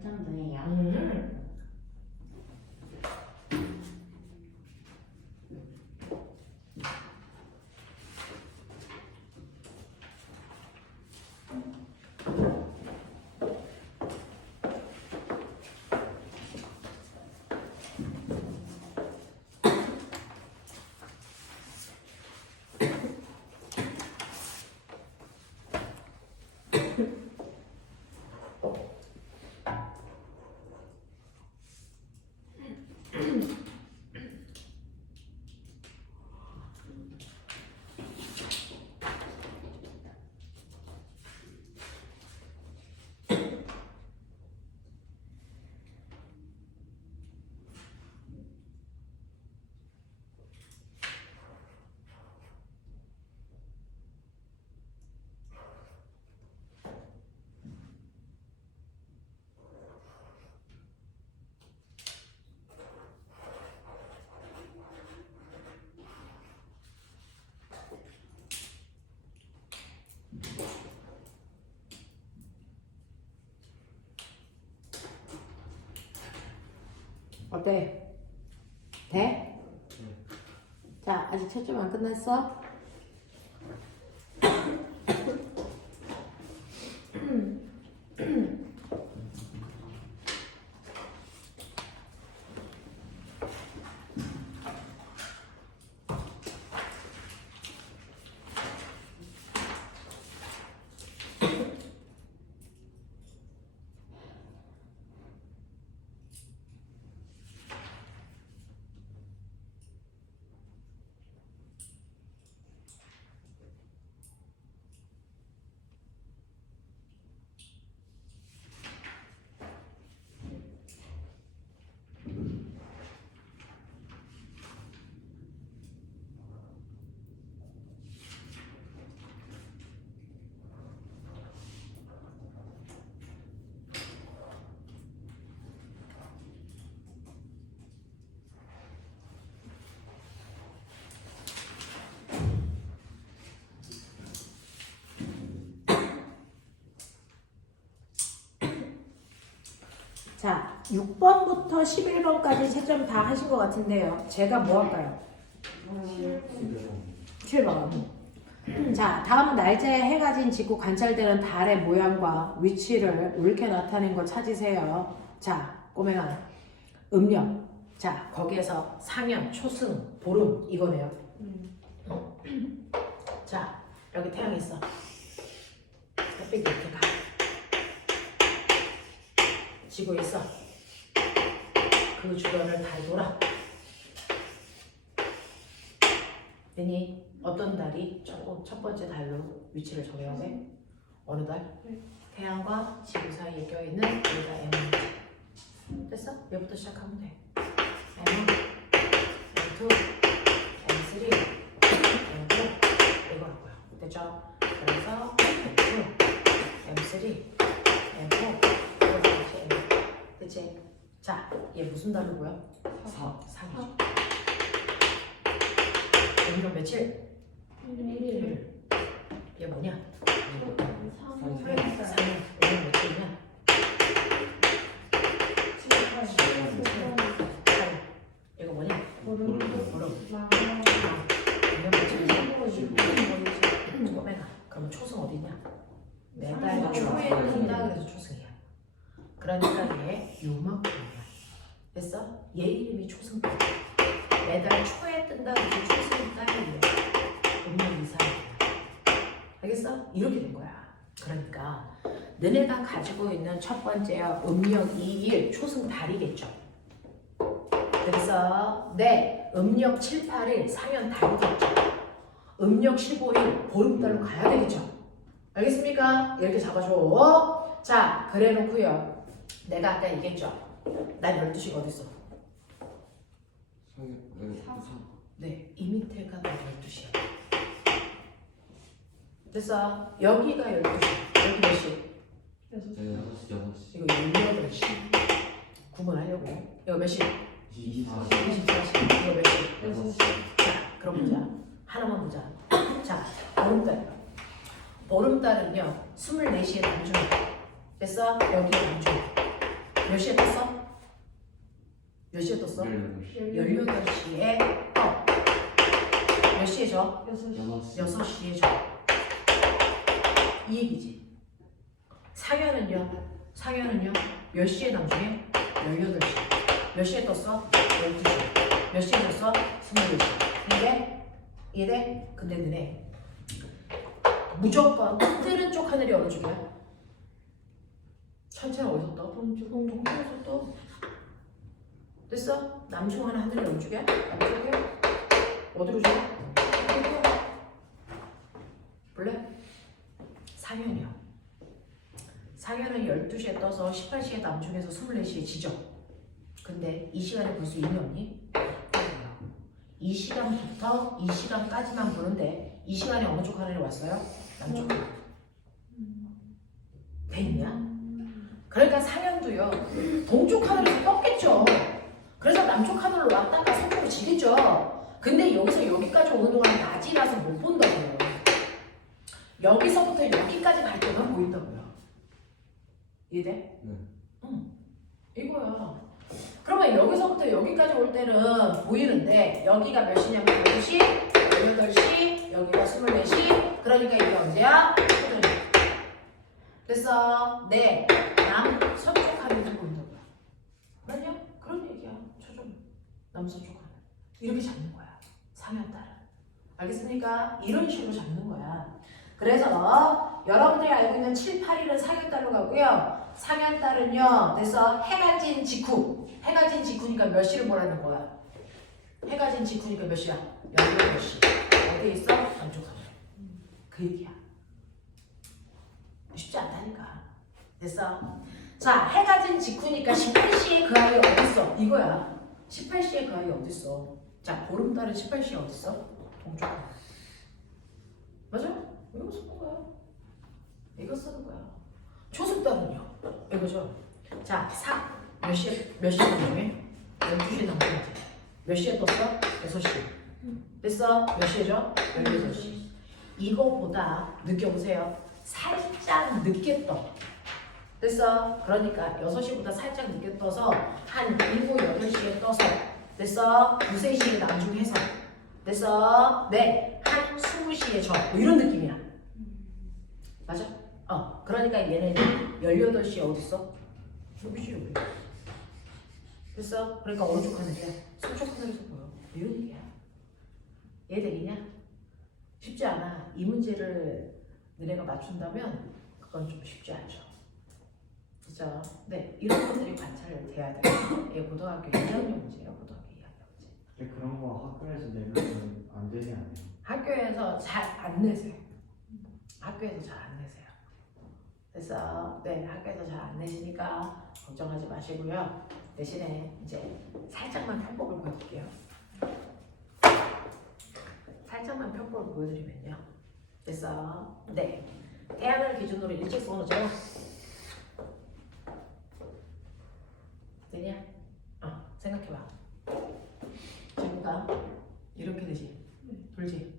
1점도예요. 어때? 돼? 자, 아직 첫 점 안 끝났어? 자, 6번부터 11번까지 채점 다 하신 것 같은데요. 제가 뭐 할까요? 7번. 자, 다음은 날짜에 해가 진 직후 관찰되는 달의 모양과 위치를 옳게 나타낸 거 찾으세요. 자, 꼬맹아. 음력. 자, 거기에서 상현, 초승, 보름 이거네요. 자, 여기 태양이 있어. 햇빛이 이렇게 가. 지구 있어. 그 주변을 달 돌아. 되니 어떤 달이 첫 번째 달로 위치를 정해야 돼? 어느 달? 네. 태양과 지구 사이에 껴있는 얘가 M1. 됐어? 얘부터 시작하면 돼. M1, M2, M3, M4 이거라고요. 됐죠? 그래서 M2, M3, M4 그치? 자, 얘 무슨 달로 보여? 4이죠. 오늘은 며칠? 1일. 얘 뭐냐? 3일. 오늘 며칠이냐? 8일. 얘가 뭐냐? 보름. 오늘 며칠이냐? 꼬매가. 그러면 초승 어디냐? 매달 초에 뜬다 그래서 초승이야. 그러니까 얘 요만큼이야. 됐어? 얘 이름이 초승달. 매달 초에 뜬다 그래서 초승달이래. 음력 이상이야. 알겠어? 이렇게 된 거야. 그러니까 너네가 가지고 있는 첫 번째야 음력 2일 초승달이겠죠. 그래서 네, 음력 7, 8일 상현 달이겠죠. 음력 15일 보름달로 가야 되겠죠. 알겠습니까? 이렇게 잡아줘. 자, 그래 놓고요. 내가 아까 얘기했죠. 난 12시가 어딨어? 네, 이 밑에가 12시야. 됐어? 여기가 12시. 여기 몇 시? 6시. 이거 18시. 구분하려고. 이거 몇 시? 24시. 이거 몇 시? 6시. 자, 그럼 보자. 하나만 보자. 자, 보름달. 보름달은요, 24시에 남중이야. 됐어? 여기에 남중이야. 몇 시에 떴어? 몇 시에 떴어? 18시에 몇 시에 져? 6시. 6시에 져. 이 얘기지. 상현은요 몇 시에 남중해? 18시. 몇 시에 떴어? 12시. 몇 시에 졌어? 24시. 이해돼? 근데 너네 무조건 뜨는 쪽 하늘이 어느 쪽이야? 천체는 어디서 떠? 동쪽에서 떠. 됐어? 남중하는 하늘이 어느 쪽이야? 남쪽이야? 어디로 줘? 어디로? 볼래? 상현이요. 상현은 12시에 떠서 18시에 남중에서 24시에 지죠. 근데 이 시간에 볼 수 있니 없니? 이 시간부터 이 시간까지만 보는데 이 시간에 어느 쪽 하늘이 왔어요? 남쪽. 돼 있냐? 그러니까 상현도요 동쪽 하늘에서 떴겠죠. 그래서 남쪽 하늘로 왔다가 서쪽으로 지겠죠. 근데 여기서 여기까지 오는 동안 낮이라서 못 본다고요. 여기서부터 여기까지 갈 때만 보인다고요. 이해돼? 네. 응. 이거야. 그러면 여기서부터 여기까지 올 때는 보이는데 여기가 몇 시냐면 12시, 18시, 여기가 24시. 그러니까 이게 언제야? 됐어? 네. 남서쪽 하늘이 보인다고요. 맞냐? 그런 얘기야. 초점. 남서쪽 하늘. 이렇게 잡는 거야. 상현 따라. 알겠습니까? 이런 식으로 잡는 거야. 그래서 여러분들이 알고 있는 7, 8일은 상현달로 가고요. 상현달은요. 됐어? 해가 진 직후. 해가 진 직후니까 몇 시를 보라는 거야. 해가 진 직후니까 몇 시야? 18시. 어디에 있어? 남쪽 하늘. 그 얘기야. 쉽지 않다니까. 됐어? 자, 해가 진 직후니까 18시에 그 아이 어딨어? 이거야. 18시에 그 아이 어딨어? 자, 보름달은 18시에 어딨어? 동쪽 하늘. 맞아? 이거 쓰는 거야. 이거 쓰는 거야. 초승달은요. 이거죠. 자, 몇 시에 남중해? 12시에 남중해. 몇 시에 떴어? 6시. 됐어? 몇 시에죠? 18시. 이거보다 느껴보세요. 살짝 늦게 떠. 됐어? 그러니까 6시보다 살짝 늦게 떠서 한 7, 8시에 떠서 됐어? 2, 3시에 남중해서 됐어? 네. 한 20시에 져. 뭐 이런 느낌이야. 맞아? 그러니까 얘네는 18시에 어딨어? 여기지 여기. 됐어? 그러니까 어느 쪽 하늘이야? 서쪽 하늘에서 보여. 이런 얘기야. 이해되겠냐? 쉽지 않아. 이 문제를 너네가 맞춘다면 그건 좀 쉽지 않죠. 그죠? 네, 이런 것들이 관찰돼야 돼요. 이게 고등학교 2학년 문제예요. 고등학교 2학년 문제. 근데 그런 거 학교에서 내면 안 되지 않아요? 학교에서 잘 안 내세요. 학교에서 잘 안 내세요. 됐어? 네, 학교에서 잘 안 내시니까 걱정하지 마시고요. 대신에 이제 살짝만 편법을 보여드릴게요. 살짝만 편법을 보여드리면요. 됐어? 네. 태양을 기준으로 일직선으로 져. 되냐? 생각해봐. 지구가 이렇게 되지. 돌지.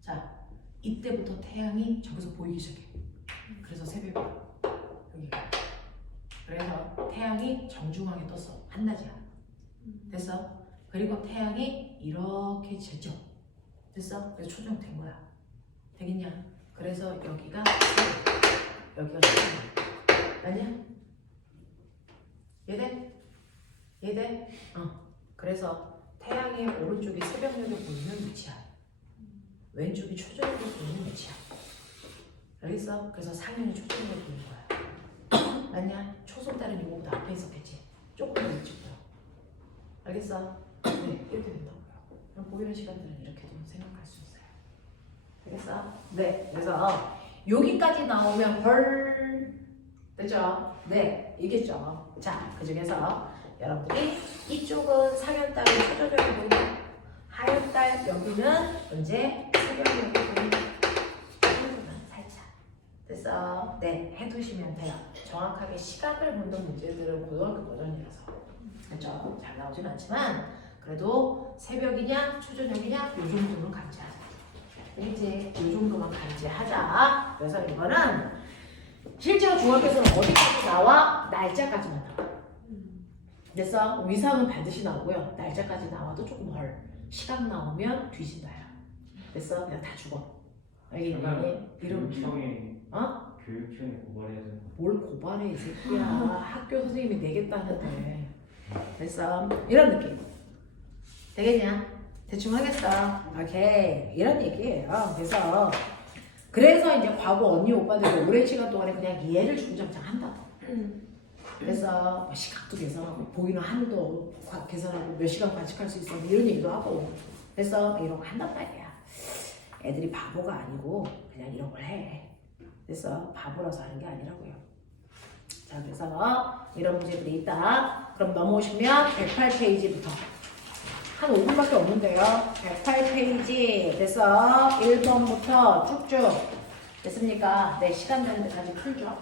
자, 이때부터 태양이 저기서 보이기 시작해. 그래서 새벽이야. 여기가. 그래서 태양이 정중앙에 떴어. 한낮이야. 됐어? 그리고 태양이 이렇게 졌죠. 됐어? 그래서 초정된 거야. 되겠냐? 그래서 여기가 여기가 초정. 아니야? 이해돼? 이해돼? 그래서 태양의 오른쪽이 새벽녘에 보이는 위치야. 왼쪽이 초저녁에 보이는 위치야. 알겠어? 그래서 상현이 초저녁에 보이는 거야. 맞냐? 초승달은 이거보다 앞에 있었겠지. 조금 더 일찍 보여. 알겠어? 네, 이렇게 된다고요. 그럼 보이는 시간들은 이렇게 좀 생각할 수 있어요. 알겠어? 네, 그래서 여기까지 나오면 헐. 됐죠? 네, 이겠죠? 자, 그 중에서 여러분들이 이쪽은 상현달 초저녁에 보이는 하얀달 여기는 이제 새벽녘에 보이는 살짝. 됐어? 네, 해두시면 돼요. 정확하게 시간을 묻는 문제들은 고등학교 버전이라서 그렇죠? 잘 나오진 않지만 그래도 새벽이냐 초저녁이냐 요 정도는 감지하자. 이제 요 정도만 감지하자. 그래서 이거는 실제로 중학교에서는 어디까지 나와? 날짜까지만 나와. 됐어? 위상은 반드시 나오고요. 날짜까지 나와도 조금 헐. 시간 나오면 뒤진다야. 됐어? 그냥 다 죽어. 알겠니? 이런 교육청에 어? 교육청에 고발해야 되는 뭘 고발해 이 새끼야. 학교 선생님이 내겠다는데. 됐어? 이런 느낌. 되겠냐? 대충 하겠어. 오케이. 이런 얘기예요. 그래서 이제 과거 언니 오빠들이 오랜 시간 동안에 그냥 이해를 중장장 한다. 그래서 뭐 시각도 계산하고 보이는 하늘도 계산하고 몇 시간 관측할 수 있어 이런 얘기도 하고 그래서 이런 거 한단 말이야. 애들이 바보가 아니고 그냥 이런 걸 해. 그래서 바보라서 하는 게 아니라고요. 자, 그래서 이런 문제들이 있다. 그럼 넘어오시면 108페이지부터 한 5분밖에 없는데요. 108페이지 됐어. 1번부터 쭉쭉 됐습니까? 네, 시간 되는 데까지 풀죠.